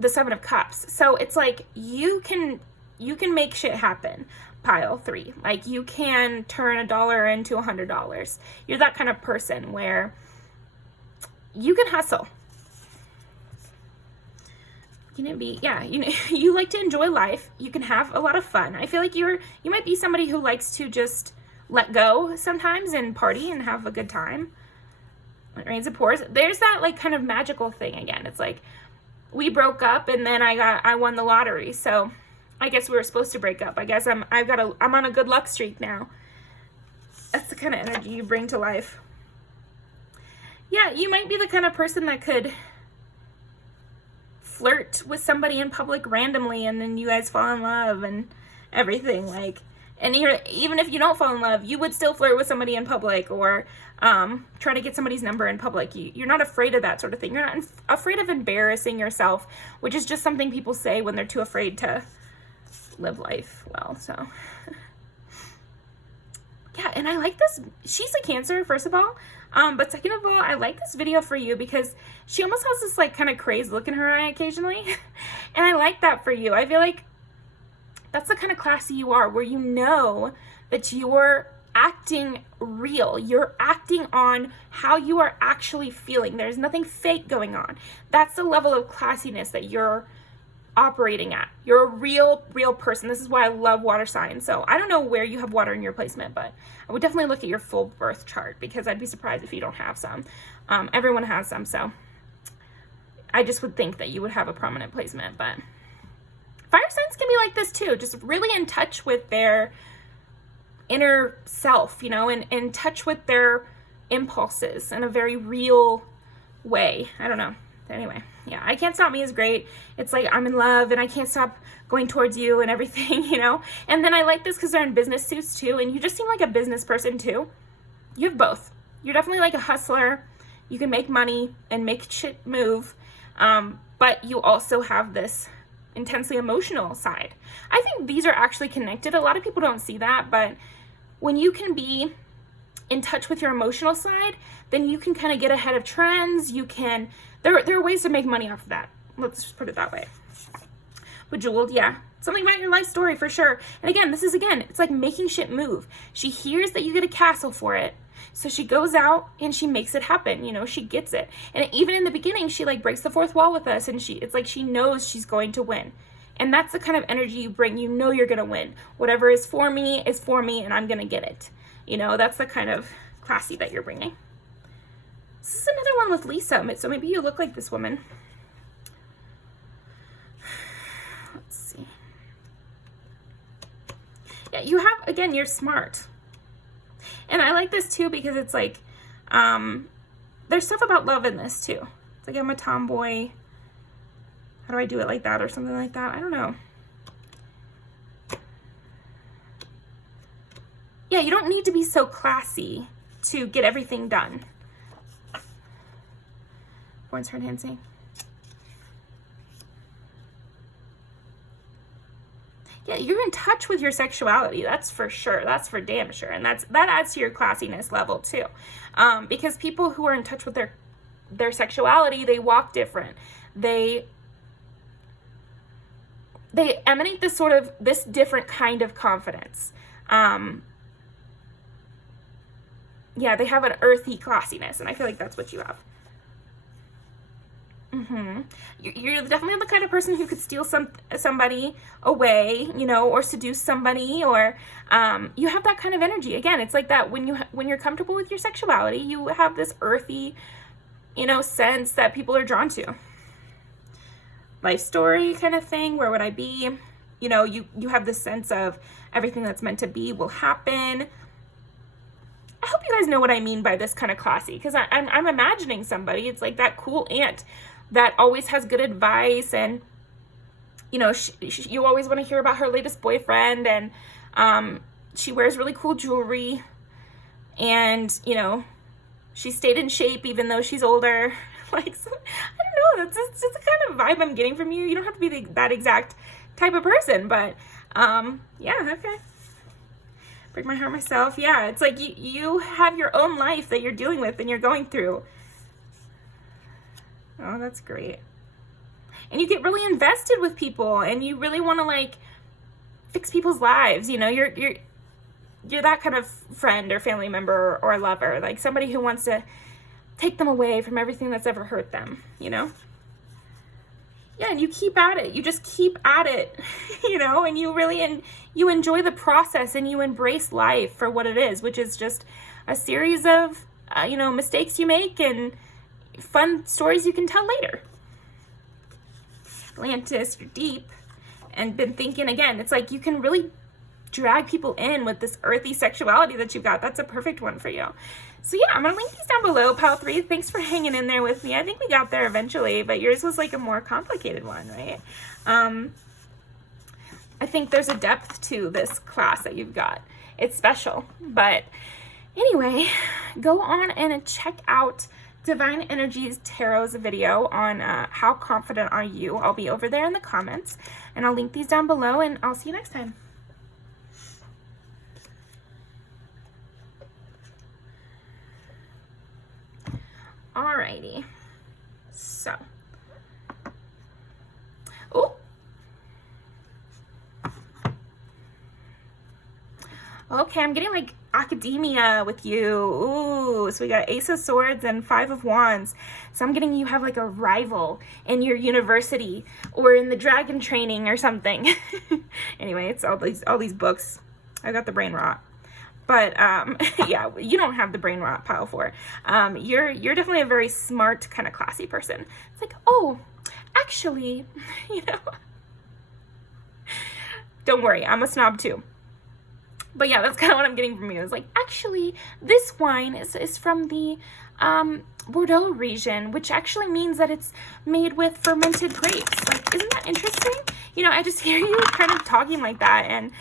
the Seven of Cups. So it's like you can make shit happen. Pile 3. Like you can turn $1 into $100. You're that kind of person where you can hustle. You can be, yeah, you know, you like to enjoy life. You can have a lot of fun. I feel like you might be somebody who likes to just let go sometimes and party and have a good time. When it rains, it pours. There's that like kind of magical thing again. It's like we broke up and then I won the lottery. So I guess we were supposed to break up. I guess I'm on a good luck streak now. That's the kind of energy you bring to life. Yeah, you might be the kind of person that could flirt with somebody in public randomly and then you guys fall in love and everything, like, and even if you don't fall in love, you would still flirt with somebody in public or try to get somebody's number in public. You're not afraid of that sort of thing. You're not afraid of embarrassing yourself, which is just something people say when they're too afraid to live life well. So yeah, and I like this. She's a Cancer, first of all, but second of all, I like this video for you because she almost has this like kind of crazed look in her eye occasionally, and I like that for you. I feel like that's the kind of classy you are, where you know that you're acting real. You're acting on how you are actually feeling. There's nothing fake going on. That's the level of classiness that you're operating at. You're a real person. This is why I love water signs. So I don't know where you have water in your placement, but I would definitely look at your full birth chart because I'd be surprised if you don't have some. Everyone has some, so I just would think that you would have a prominent placement. But fire signs can be like this too, just really in touch with their inner self, you know, and in touch with their impulses in a very real way. I don't know. Anyway, yeah, I Can't Stop Me is great. It's like I'm in love and I can't stop going towards you and everything, you know? And then I like this because they're in business suits too, and you just seem like a business person too. You have both. You're definitely like a hustler. You can make money and make shit move, but you also have this intensely emotional side. I think these are actually connected. A lot of people don't see that, but when you can be in touch with your emotional side, then you can kind of get ahead of trends. You can, there are ways to make money off of that. Let's just put it that way. Bejeweled, yeah. Something about your life story for sure. And again, it's like making shit move. She hears that you get a castle for it. So she goes out and she makes it happen. You know, she gets it. And even in the beginning, she like breaks the fourth wall with us, and it's like she knows she's going to win. And that's the kind of energy you bring. You know you're going to win. Whatever is for me, and I'm going to get it. You know, that's the kind of classy that you're bringing. This is another one with Lisa. So maybe you look like this woman. Let's see. Yeah, you have, again, you're smart. And I like this too because it's like, there's stuff about love in this too. It's like I'm a tomboy. How do I do it like that or something like that? I don't know. Yeah, you don't need to be so classy to get everything done. Horns, her dancing. Yeah, you're in touch with your sexuality. That's for sure. That's for damn sure. And that adds to your classiness level too. Because people who are in touch with their sexuality, they walk different. They emanate this different kind of confidence. Yeah, they have an earthy classiness, and I feel like that's what you have. You're definitely the kind of person who could steal somebody away, you know, or seduce somebody, or you have that kind of energy. Again, it's like that when you're comfortable with your sexuality, you have this earthy, you know, sense that people are drawn to. Life story kind of thing. Where would I be? You know, you have this sense of everything that's meant to be will happen. I hope you guys know what I mean by this kind of classy, because I'm imagining somebody. It's like that cool aunt that always has good advice, and you know, you always want to hear about her latest boyfriend, and she wears really cool jewelry, and, you know, she stayed in shape even though she's older. Like, so, I don't know, that's just the kind of vibe I'm getting from you. You don't have to be that exact type of person, but yeah, okay. Break my heart myself. Yeah, it's like you have your own life that you're dealing with and you're going through. Oh, that's great. And you get really invested with people, and you really want to, like, fix people's lives. You know, you're that kind of friend or family member or lover, like somebody who wants to take them away from everything that's ever hurt them, you know? Yeah, and you keep at it. You just keep at it, you know, and you really, you enjoy the process, and you embrace life for what it is, which is just a series of, you know, mistakes you make and fun stories you can tell later. Atlantis, you're deep, and been thinking again, it's like you can really drag people in with this earthy sexuality that you've got. That's a perfect one for you. So yeah, I'm going to link these down below, Pile 3. Thanks for hanging in there with me. I think we got there eventually, but yours was like a more complicated one, right? I think there's a depth to this class that you've got. It's special. But anyway, go on and check out Divine Energies Tarot's video on how confident are you. I'll be over there in the comments, and I'll link these down below, and I'll see you next time. Alrighty, so, oh, okay, I'm getting like academia with you. Ooh, so we got Ace of Swords and Five of Wands. So I'm getting you have like a rival in your university or in the dragon training or something. Anyway, it's all these books. I got the brain rot. But yeah, you don't have the brain rot, Pile 4. You're definitely a very smart, kind of classy person. It's like, oh, actually, you know, don't worry, I'm a snob too. But yeah, that's kind of what I'm getting from you. It's like, actually, this wine is from the Bordeaux region, which actually means that it's made with fermented grapes. Like, isn't that interesting? You know, I just hear you kind of talking like that, and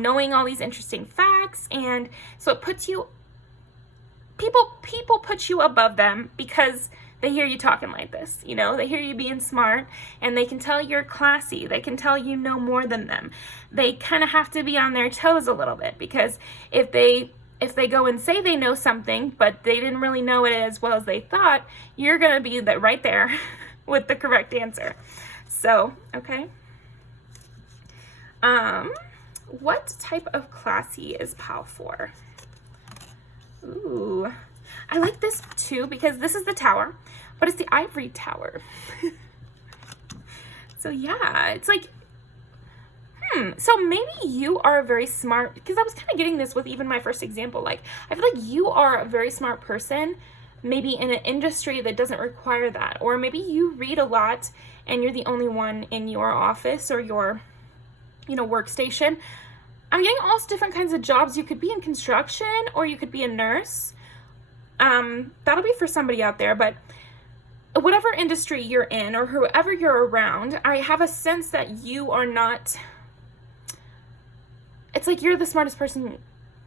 knowing all these interesting facts, and so it puts you, people put you above them because they hear you talking like this, you know, they hear you being smart, and they can tell you're classy, they can tell you know more than them. They kind of have to be on their toes a little bit, because if they go and say they know something, but they didn't really know it as well as they thought, you're going to be right there with the correct answer. So, okay. What type of classy is Pile 4? Ooh, I like this too, because this is the tower, but it's the ivory tower. So yeah, it's like, so maybe you are a very smart, because I was kind of getting this with even my first example. Like, I feel like you are a very smart person, maybe in an industry that doesn't require that. Or maybe you read a lot and you're the only one in your office or your, you know, workstation. I'm getting all different kinds of jobs. You could be in construction, or you could be a nurse. That'll be for somebody out there, but whatever industry you're in or whoever you're around, I have a sense that you are not, it's like you're the smartest person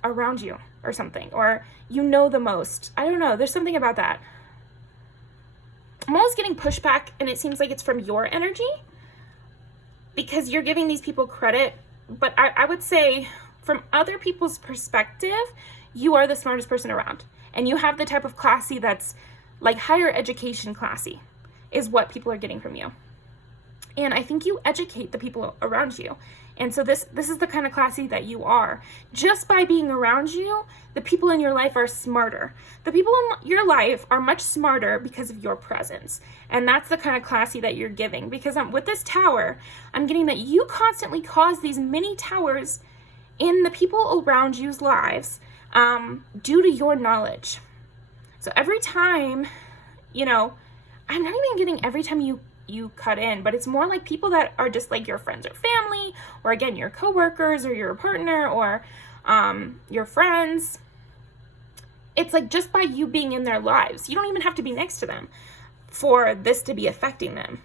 around you or something, or you know the most. I don't know. There's something about that. I'm always getting pushback, and it seems like it's from your energy, because you're giving these people credit. But I would say from other people's perspective, you are the smartest person around. And you have the type of classy that's like higher education classy is what people are getting from you. And I think you educate the people around you. And so this is the kind of classy that you are. Just by being around you, the people in your life are smarter. The people in your life are much smarter because of your presence. And that's the kind of classy that you're giving. Because with this tower, I'm getting that you constantly cause these mini towers in the people around you's lives due to your knowledge. So every time, you know, I'm not even getting every time you cut in, but it's more like people that are just like your friends or family, or again, your coworkers or your partner or your friends. It's like just by you being in their lives, you don't even have to be next to them for this to be affecting them.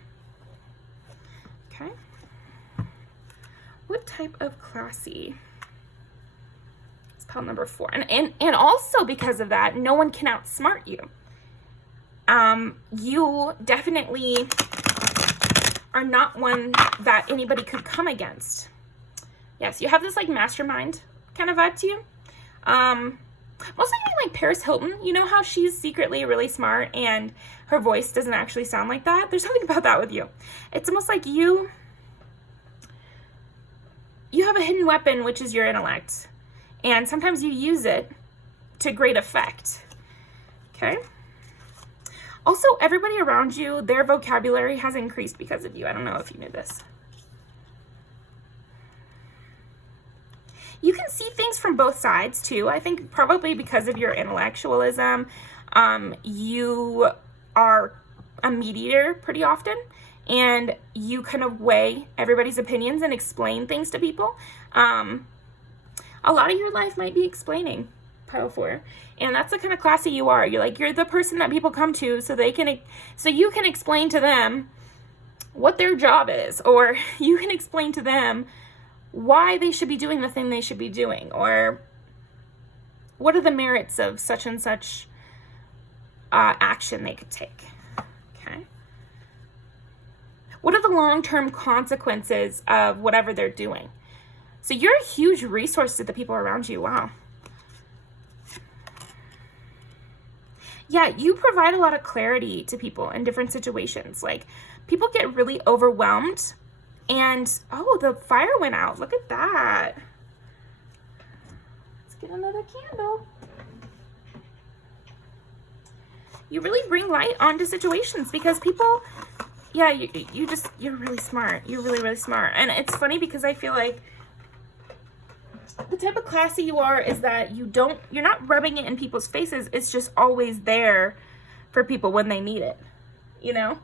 Okay. What type of classy is pile number 4? And also because of that, no one can outsmart you. You definitely are not one that anybody could come against. Yes, you have this like mastermind kind of vibe to you. Mostly like Paris Hilton. You know how she's secretly really smart and her voice doesn't actually sound like that? There's something about that with you. It's almost like you have a hidden weapon, which is your intellect. And sometimes you use it to great effect. Okay? Also, everybody around you, their vocabulary has increased because of you. I don't know if you knew this. You can see things from both sides too. I think probably because of your intellectualism, you are a mediator pretty often, and you kind of weigh everybody's opinions and explain things to people. A lot of your life might be explaining, pile 4, and that's the kind of classy you are. You're the person that people come to so you can explain to them what their job is, or you can explain to them why they should be doing the thing they should be doing, or what are the merits of such and such action they could take. Okay. What are the long-term consequences of whatever they're doing? So you're a huge resource to the people around you. Wow. Yeah, you provide a lot of clarity to people in different situations. Like, people get really overwhelmed. And, oh, the fire went out. Look at that. Let's get another candle. You really bring light onto situations because people, yeah, you're really smart. You're really, really smart. And it's funny because I feel like the type of classy you are is that you're not rubbing it in people's faces. It's just always there for people when they need it, you know?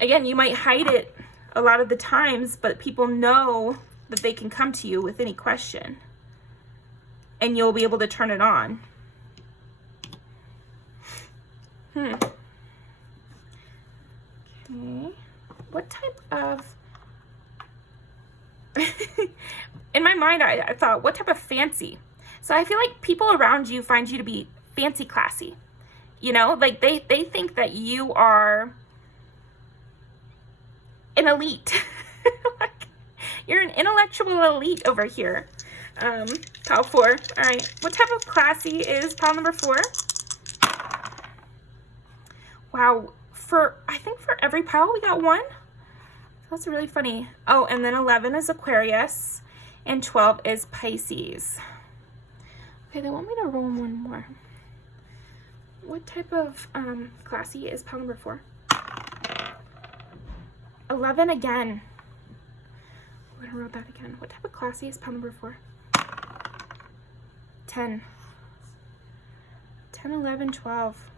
Again, you might hide it a lot of the times, but people know that they can come to you with any question, and you'll be able to turn it on. Okay. What type of... In my mind, I thought, what type of fancy? So I feel like people around you find you to be fancy classy. You know, like they think that you are an elite. Like, you're an intellectual elite over here. Pile 4. All right. What type of classy is pile number 4? Wow. I think for every pile we got 1. That's really funny. Oh, and then 11 is Aquarius and 12 is Pisces. Okay, they want me to roll 1 more. What type of classy is pile number 4? 11 again. We're gonna roll that again. What type of classy is pile number 4? 10. 10, 11, 12.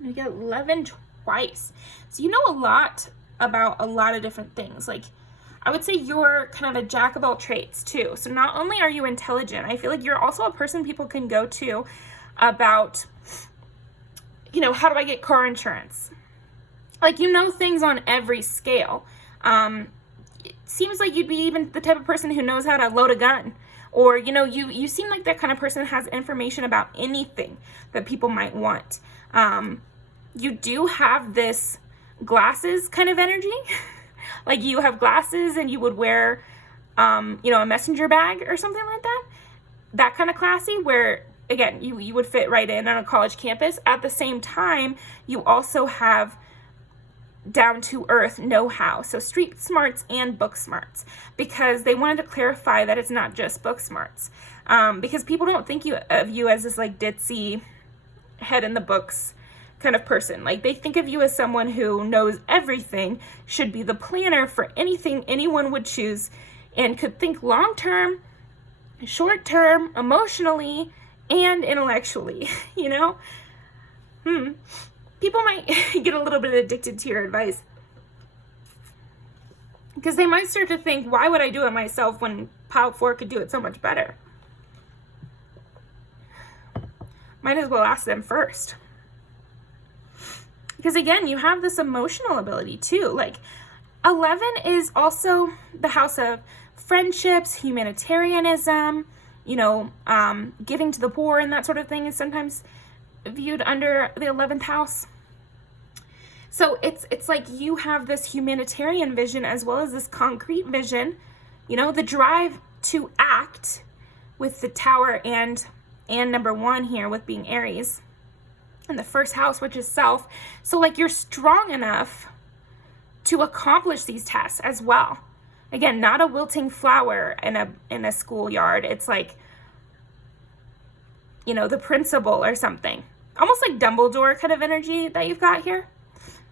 You get 11 twice. So you know a lot about a lot of different things. Like, I would say you're kind of a jack of all trades too. So not only are you intelligent, I feel like you're also a person people can go to about, you know, how do I get car insurance? Like, you know things on every scale. It seems like you'd be even the type of person who knows how to load a gun. Or, you know, you seem like that kind of person that has information about anything that people might want. You do have this glasses kind of energy. Like, you have glasses and you would wear, you know, a messenger bag or something like that. That kind of classy where, again, you would fit right in on a college campus. At the same time, you also have down-to-earth know-how. So street smarts and book smarts. Because they wanted to clarify that it's not just book smarts. Because people don't think of you as this, like, ditzy, head-in-the-books kind of person. Like, they think of you as someone who knows everything, should be the planner for anything anyone would choose, and could think long-term, short-term, emotionally, and intellectually, you know? People might get a little bit addicted to your advice. Because they might start to think, why would I do it myself when pile 4 could do it so much better? Might as well ask them first. Because again, you have this emotional ability too. Like 11 is also the house of friendships, humanitarianism, you know, giving to the poor and that sort of thing is sometimes viewed under the 11th house. So it's like you have this humanitarian vision as well as this concrete vision, you know, the drive to act with the Tower and number 1 here with being Aries. And the first house, which is self. So like you're strong enough to accomplish these tasks as well. Again, not a wilting flower in a schoolyard. It's like, you know, the principal or something. Almost like Dumbledore kind of energy that you've got here.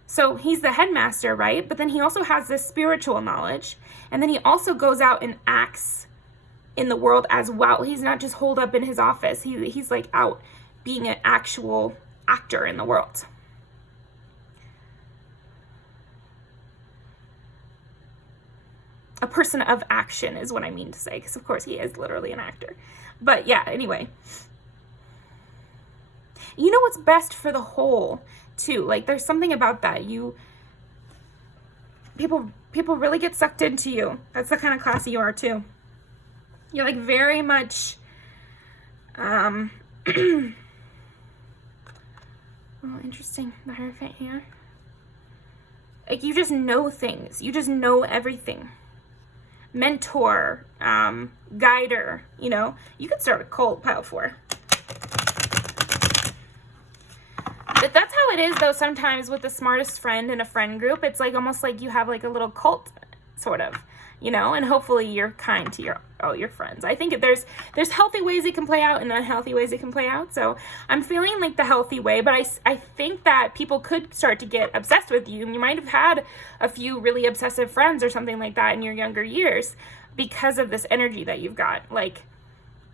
So he's the headmaster, right? But then he also has this spiritual knowledge. And then he also goes out and acts in the world as well. He's not just holed up in his office. He's like out being an actual actor in the world. A person of action is what I mean to say, because of course he is literally an actor. But yeah, anyway. You know what's best for the whole too. Like there's something about that. People really get sucked into you. That's the kind of classy you are too. You're like very much oh, interesting. The Hierophant here. Like you just know things. You just know everything. Mentor, guider, you know. You could start a cult, pile 4. But that's how it is though sometimes with the smartest friend in a friend group. It's like almost like you have like a little cult sort of, you know, and hopefully you're kind to your friends. I think there's healthy ways it can play out and unhealthy ways it can play out. So I'm feeling like the healthy way, but I think that people could start to get obsessed with you. You might have had a few really obsessive friends or something like that in your younger years because of this energy that you've got. Like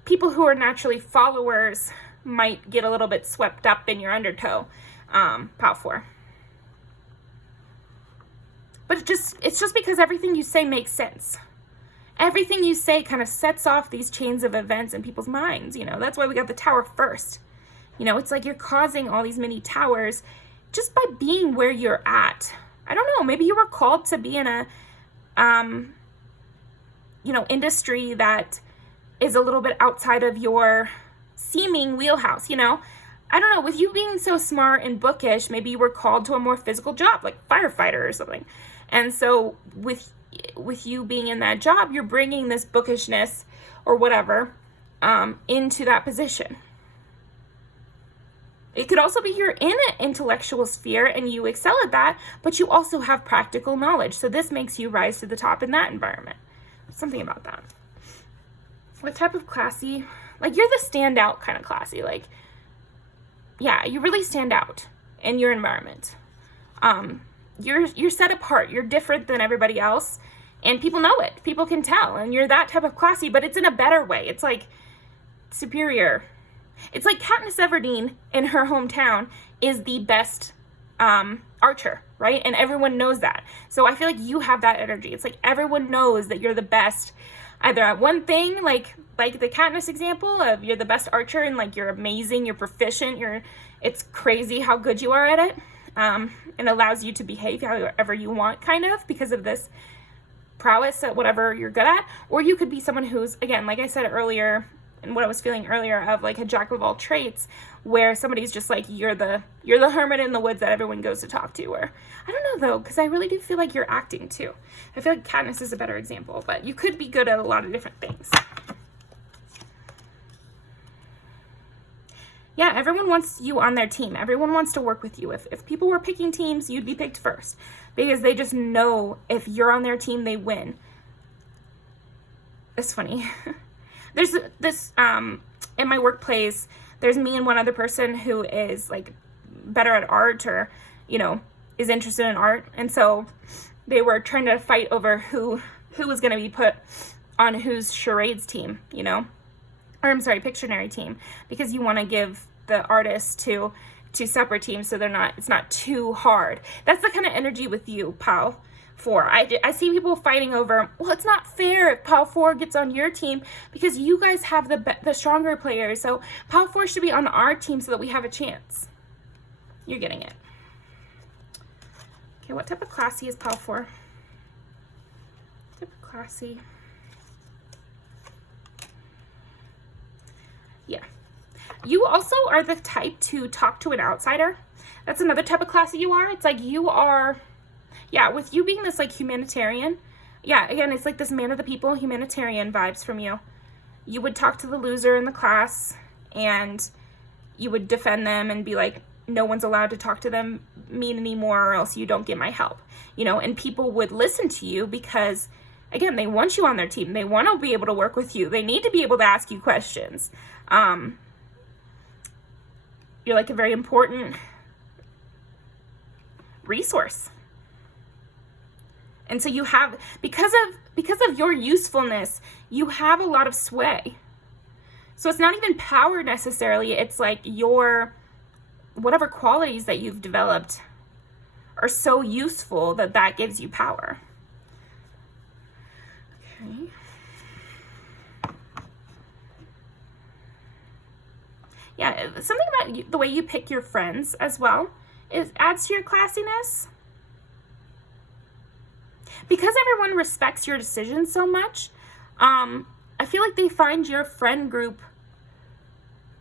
people who are naturally followers might get a little bit swept up in your undertow, pile 4. But it's just because everything you say makes sense. Everything you say kind of sets off these chains of events in people's minds, you know. That's why we got the Tower first. You know, it's like you're causing all these mini towers just by being where you're at. I don't know, maybe you were called to be in a, you know, industry that is a little bit outside of your seeming wheelhouse, you know. I don't know, with you being so smart and bookish, maybe you were called to a more physical job, like firefighter or something. And so with you being in that job, you're bringing this bookishness or whatever into that position. It could also be you're in an intellectual sphere and you excel at that, but you also have practical knowledge. So this makes you rise to the top in that environment. Something about that. What type of classy? Like you're the standout kind of classy. Like, yeah, you really stand out in your environment. You're set apart. You're different than everybody else. And people know it. People can tell. And you're that type of classy, but it's in a better way. It's like superior. It's like Katniss Everdeen in her hometown is the best archer, right? And everyone knows that. So I feel like you have that energy. It's like everyone knows that you're the best either at one thing, like the Katniss example of you're the best archer and like you're amazing, you're proficient, it's crazy how good you are at it. And allows you to behave however you want, kind of, because of this prowess at whatever you're good at. Or you could be someone who's, again, like I said earlier, and what I was feeling earlier of like a jack of all trades, where somebody's just like, you're the hermit in the woods that everyone goes to talk to. Or I don't know though, because I really do feel like you're acting too. I feel like Katniss is a better example, but you could be good at a lot of different things. Yeah, everyone wants you on their team. Everyone wants to work with you. If people were picking teams, you'd be picked first. Because they just know if you're on their team, they win. It's funny. There's this, in my workplace, there's me and one other person who is, like, better at art or, you know, is interested in art. And so they were trying to fight over who was going to be put on whose charades team, you know? Or I'm sorry, Pictionary team, because you want to give the artists to separate teams so it's not too hard. That's the kind of energy with you, Pal 4. I see people fighting over, well, it's not fair if Pal 4 gets on your team because you guys have the stronger players. So Pal 4 should be on our team so that we have a chance. You're getting it. Okay, what type of classy is Pal for? Type of classy. Yeah. You also are the type to talk to an outsider. That's another type of classy you are. It's like you are, yeah, with you being this like humanitarian, yeah, again, it's like this man of the people, humanitarian vibes from you. You would talk to the loser in the class and you would defend them and be like, no one's allowed to talk to them mean anymore or else you don't get my help, you know, and people would listen to you because, again, they want you on their team. They want to be able to work with you. They need to be able to ask you questions. You're like a very important resource. And so you have, because of your usefulness, you have a lot of sway. So it's not even power necessarily. It's like your, whatever qualities that you've developed are so useful that that gives you power. Okay. Yeah, something about the way you pick your friends as well adds to your classiness. Because everyone respects your decisions so much, I feel like they find your friend group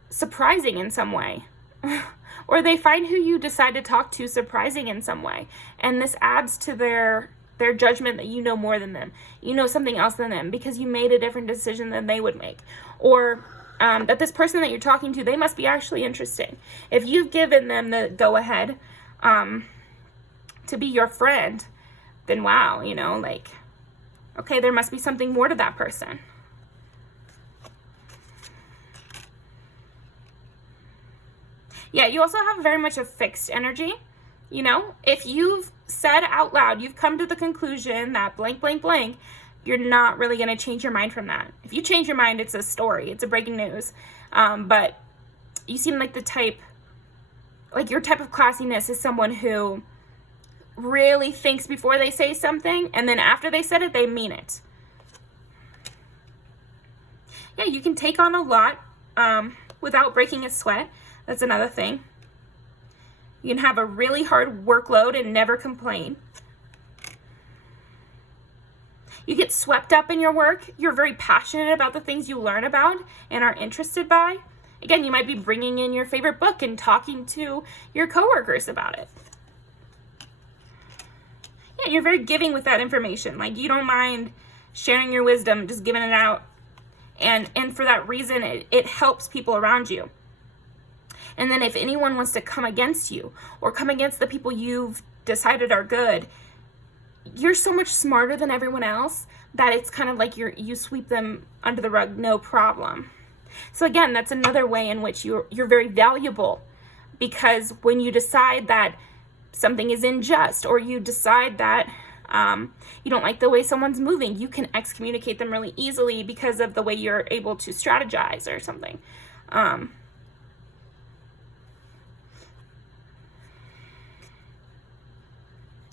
surprising in some way. Or they find who you decide to talk to surprising in some way. And this adds to their judgment that you know more than them. You know something else than them because you made a different decision than they would make. Or that this person that you're talking to, they must be actually interesting. If you've given them the go-ahead to be your friend, then wow, you know, like, okay, there must be something more to that person. Yeah, you also have very much a fixed energy. You know, if you've said out loud, you've come to the conclusion that blank, blank, blank, you're not really going to change your mind from that. If you change your mind, it's a story. It's a breaking news. But you seem like the type, like your type of classiness is someone who really thinks before they say something, and then after they said it, they mean it. Yeah, you can take on a lot without breaking a sweat. That's another thing. You can have a really hard workload and never complain. You get swept up in your work. You're very passionate about the things you learn about and are interested by. Again, you might be bringing in your favorite book and talking to your coworkers about it. Yeah, you're very giving with that information. Like, you don't mind sharing your wisdom, just giving it out. And for that reason, it helps people around you. And then if anyone wants to come against you or come against the people you've decided are good, you're so much smarter than everyone else that it's kind of like you sweep them under the rug, no problem. So again, that's another way in which you're very valuable, because when you decide that something is unjust or you decide that you don't like the way someone's moving, you can excommunicate them really easily because of the way you're able to strategize or something.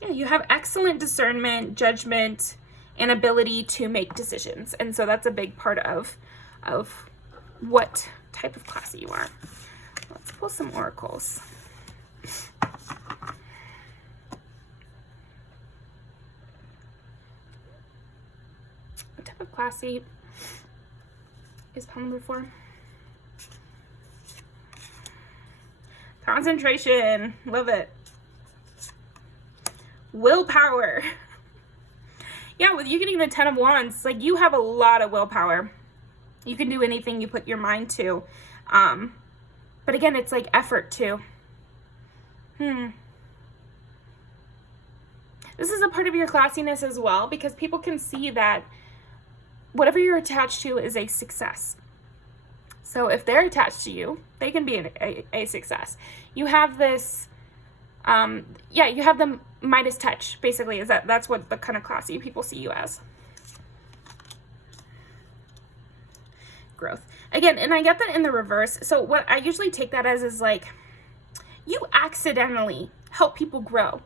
Yeah, you have excellent discernment, judgment, and ability to make decisions. And so that's a big part of what type of classy you are. Let's pull some oracles. What type of classy is pile number 4? Concentration. Love it. Willpower. Yeah, with you getting the 10 of Wands, like, you have a lot of willpower. You can do anything you put your mind to. But again, it's like effort too. This is a part of your classiness as well, because people can see that whatever you're attached to is a success. So if they're attached to you, they can be a success. You have this, you have the Midas touch, basically, that's what the kind of classy people see you as. Growth. Again, and I get that in the reverse. So what I usually take that as is like, you accidentally help people grow.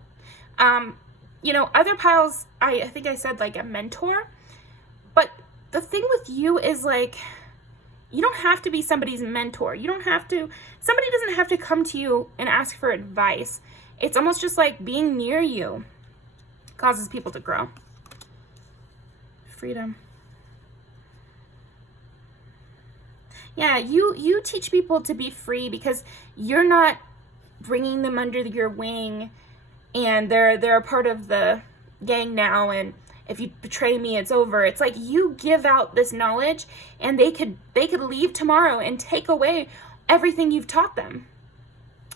Other piles, I think I said like a mentor, but the thing with you is like, you don't have to be somebody's mentor. Somebody doesn't have to come to you and ask for advice. It's almost just like being near you Causes people to grow. Freedom. Yeah, you teach people to be free because you're not bringing them under your wing and they're a part of the gang now, and if you betray me, it's over. It's like you give out this knowledge and they could leave tomorrow and take away everything you've taught them.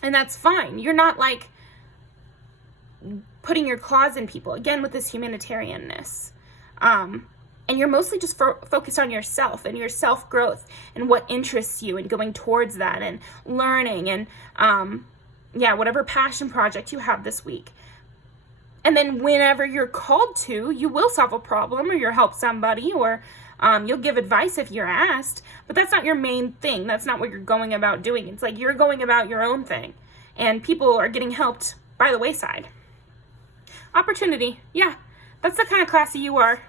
And that's fine. You're not like putting your claws in people, again, with this humanitarianness. And you're mostly just focused on yourself and your self-growth and what interests you and going towards that and learning and, whatever passion project you have this week. And then whenever you're called to, you will solve a problem or you'll help somebody or you'll give advice if you're asked. But that's not your main thing. That's not what you're going about doing. It's like you're going about your own thing. And people are getting helped by the wayside. Opportunity. Yeah, that's the kind of classy you are.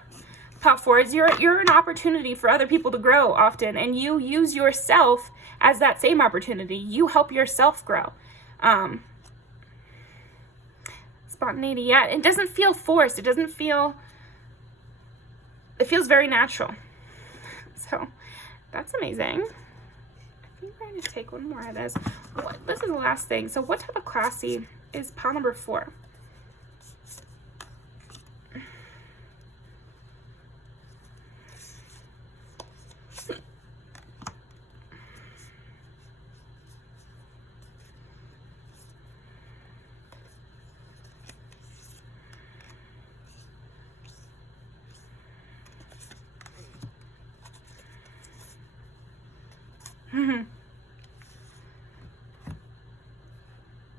Top 4 is you're an opportunity for other people to grow often, and you use yourself as that same opportunity. You help yourself grow. Spontaneity, yeah, it doesn't feel forced. It feels very natural. So that's amazing. I think we're going to take one more of this. This is the last thing. So what type of classy is pile number 4?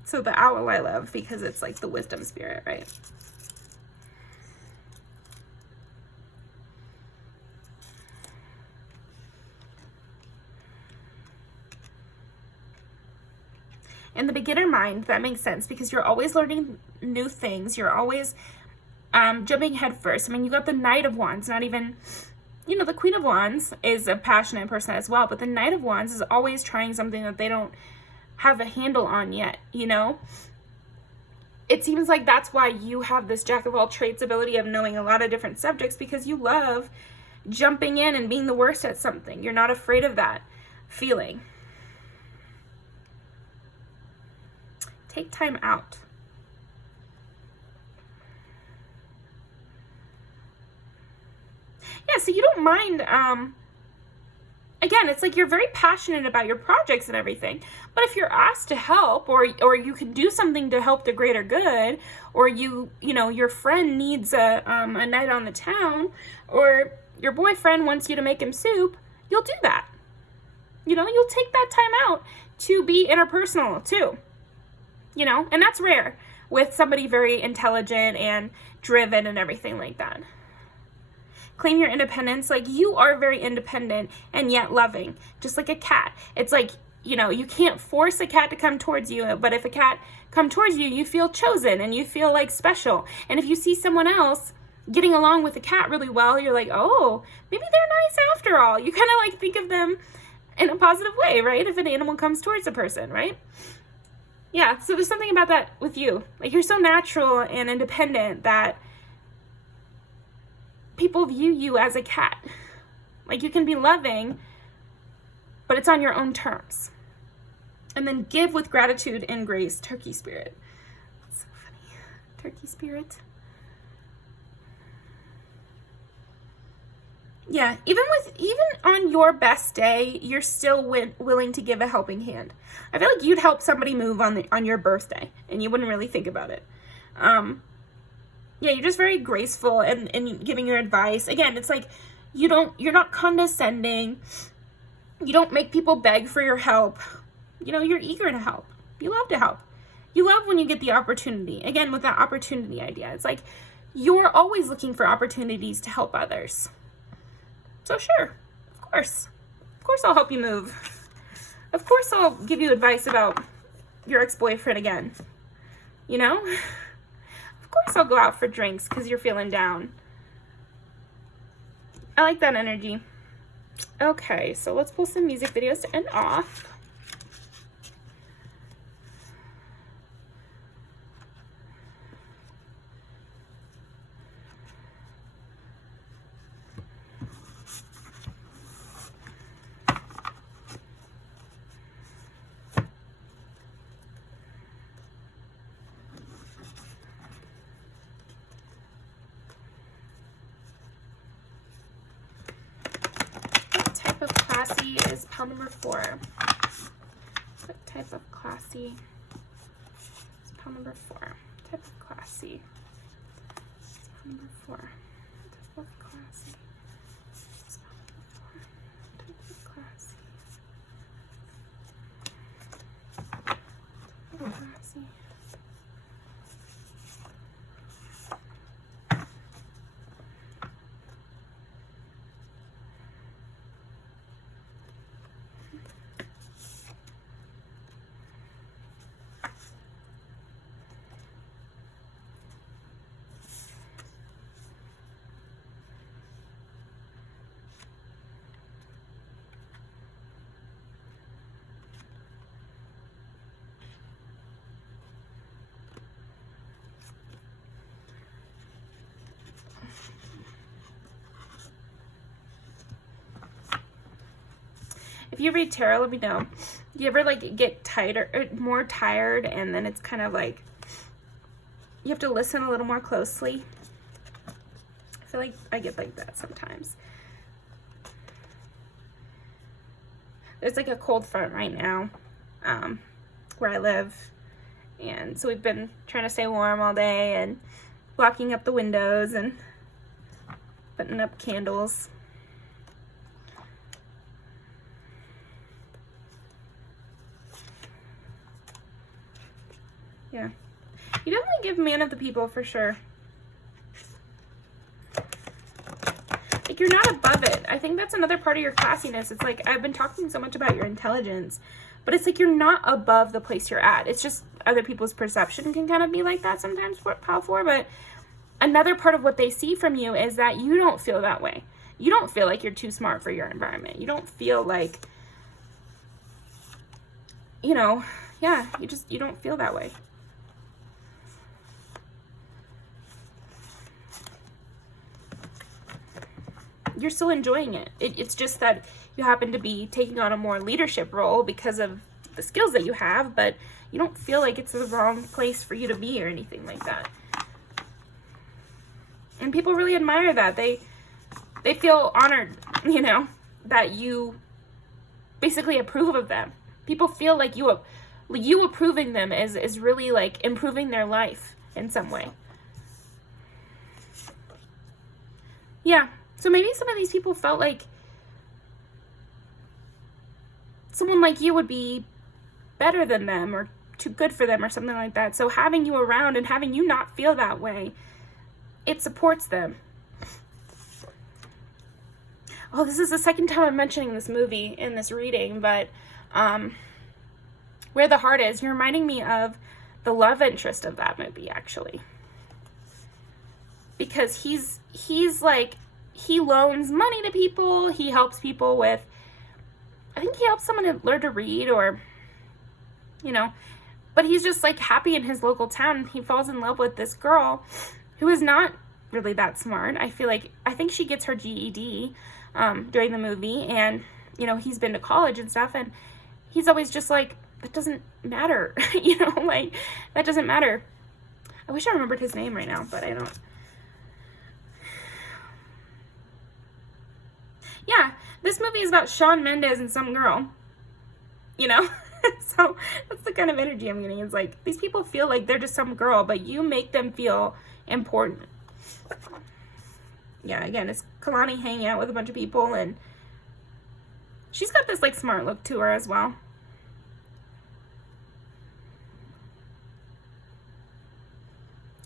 So the owl I love because it's like the wisdom spirit, right? In the beginner mind, that makes sense because you're always learning new things. You're always jumping head first. I mean, you got the Knight of Wands, not even, the Queen of Wands is a passionate person as well, but the Knight of Wands is always trying something that they don't have a handle on yet, It seems like that's why you have this jack of all trades ability of knowing a lot of different subjects, because you love jumping in and being the worst at something. You're not afraid of that feeling. Take time out. Yeah, so you don't mind, again, it's like you're very passionate about your projects and everything, but if you're asked to help or you can do something to help the greater good, or your friend needs a night on the town, or your boyfriend wants you to make him soup, you'll do that. You'll take that time out to be interpersonal too, and that's rare with somebody very intelligent and driven and everything like that. Claim your independence. Like, you are very independent and yet loving, just like a cat. It's like, you can't force a cat to come towards you, but if a cat comes towards you, you feel chosen and you feel like special. And if you see someone else getting along with the cat really well, you're like, oh, maybe they're nice after all. You kind of like think of them in a positive way, right? If an animal comes towards a person, right? Yeah, so there's something about that with you. Like, you're so natural and independent that people view you as a cat. Like, you can be loving, but it's on your own terms. And then give with gratitude and grace. Turkey spirit. That's so funny. Turkey spirit. Yeah, even on your best day, you're still willing to give a helping hand. I feel like you'd help somebody move on your birthday, and you wouldn't really think about it. Yeah, you're just very graceful and giving your advice. Again, it's like you're not condescending. You don't make people beg for your help. You're eager to help. You love to help. You love when you get the opportunity. Again, with that opportunity idea, it's like you're always looking for opportunities to help others. So sure, of course I'll help you move. Of course I'll give you advice about your ex-boyfriend again. Of course I'll go out for drinks because you're feeling down. I like that energy. Okay, so let's pull some music videos to end off. classy is pile number 4? What type of classy is pile number 4? Type of classy. Pile number 4. Type of classy. Pile number 4. Type of classy. Type of classy. If you read tarot, let me know. Do you ever like get more tired, and then it's kind of like you have to listen a little more closely? I feel like I get like that sometimes. There's like a cold front right now where I live, and so we've been trying to stay warm all day and blocking up the windows and putting up candles. Yeah. You definitely give man of the people for sure. Like, you're not above it. I think that's another part of your classiness. It's like, I've been talking so much about your intelligence, but it's like you're not above the place you're at. It's just other people's perception can kind of be like that sometimes for pile 4, but another part of what they see from you is that you don't feel that way. You don't feel like you're too smart for your environment. You don't feel like, you know, yeah, you don't feel that way. You're still enjoying it. It's just that you happen to be taking on a more leadership role because of the skills that you have, but you don't feel like it's the wrong place for you to be or anything like that. And people really admire that. They feel honored, you know, that you basically approve of them. People feel like you approving them is really like improving their life in some way. Yeah. So maybe some of these people felt like someone like you would be better than them or too good for them or something like that. So having you around and having you not feel that way, it supports them. Oh, this is the second time I'm mentioning this movie in this reading, but Where the Heart Is, you're reminding me of the love interest of that movie, actually. Because he's like, he loans money to people, he helps people with, I think he helps someone to learn to read or, you know, but he's just like happy in his local town. He falls in love with this girl who is not really that smart. I think she gets her GED during the movie, and, you know, he's been to college and stuff, and he's always just like, that doesn't matter, you know, like, that doesn't matter. I wish I remembered his name right now, but I don't. Yeah, this movie is about Shawn Mendes and some girl, you know? So that's the kind of energy I'm getting. It's like, these people feel like they're just some girl, but you make them feel important. Yeah, again, it's Kalani hanging out with a bunch of people, and she's got this, like, smart look to her as well.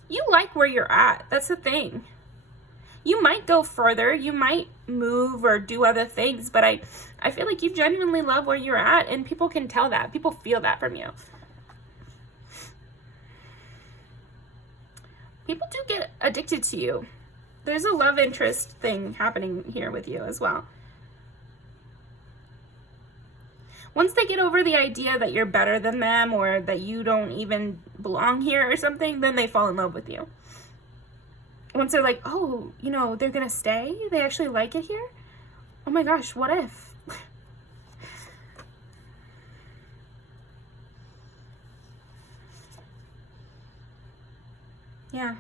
You like where you're at. That's the thing. You might go further, you might move or do other things, but I feel like you genuinely love where you're at, and people can tell that. People feel that from you. People do get addicted to you. There's a love interest thing happening here with you as well. Once they get over the idea that you're better than them or that you don't even belong here or something, then they fall in love with you. Once they're like, oh, you know, they're gonna stay? They actually like it here? Oh my gosh, what if? Yeah.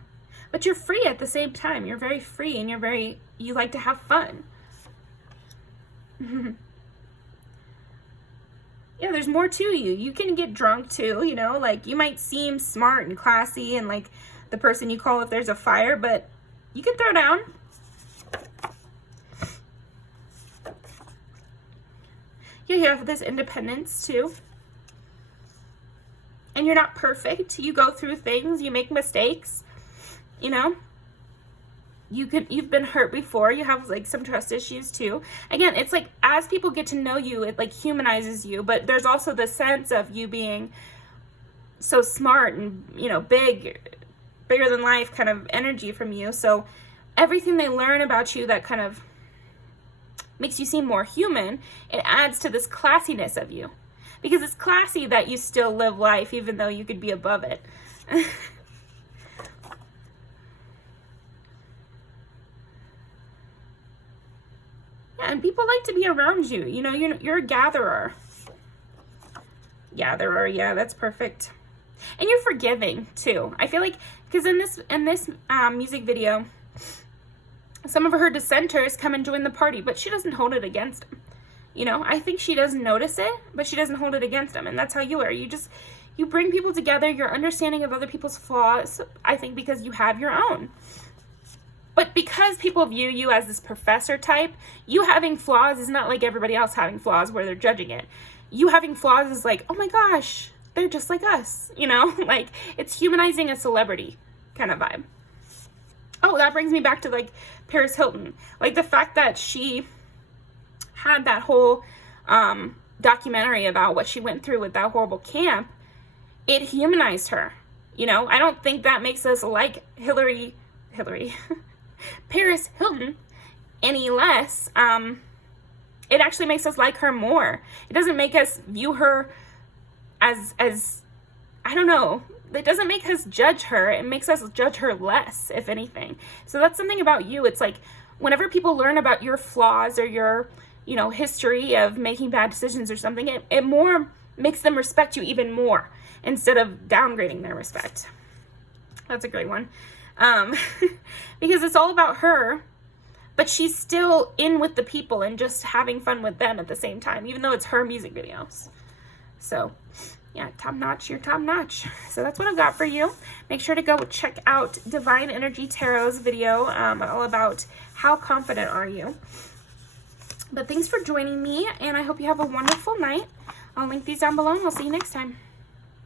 But you're free at the same time. You're very free, and you like to have fun. yeah, there's more to you. You can get drunk too, you know, like you might seem smart and classy and like the person you call if there's a fire, but you can throw down. Yeah, you have this independence too. And you're not perfect. You go through things, you make mistakes, you know. You've been hurt before. You have like some trust issues too. Again, it's like as people get to know you, it like humanizes you, but there's also the sense of you being so smart and, you know, bigger than life kind of energy from you. So everything they learn about you that kind of makes you seem more human, it adds to this classiness of you. Because it's classy that you still live life even though you could be above it. Yeah, and people like to be around you. You know, you're a gatherer. Gatherer, yeah, that's perfect. And you're forgiving too. I feel like, because in this music video, some of her dissenters come and join the party, but she doesn't hold it against them. You know, I think she doesn't notice it, but she doesn't hold it against them. And that's how you are. You bring people together, your understanding of other people's flaws, I think because you have your own. But because people view you as this professor type, you having flaws is not like everybody else having flaws where they're judging it. You having flaws is like, oh my gosh, they're just like us, you know? Like, it's humanizing a celebrity kind of vibe. Oh, that brings me back to, like, Paris Hilton. Like, the fact that she had that whole documentary about what she went through with that horrible camp, it humanized her. You know, I don't think that makes us like Paris Hilton any less. It actually makes us like her more. It doesn't make us view her as I don't know. It doesn't make us judge her. It makes us judge her less, if anything. So that's something about you. It's like whenever people learn about your flaws or your, you know, history of making bad decisions or something, it more makes them respect you even more instead of downgrading their respect. That's a great one. Because it's all about her, but she's still in with the people and just having fun with them at the same time, even though it's her music videos. So yeah, top notch, you're top notch. So that's what I've got for you. Make sure to go check out Divine Energy Tarot's video, all about how confident are you. But thanks for joining me, and I hope you have a wonderful night. I'll link these down below, and I'll see you next time.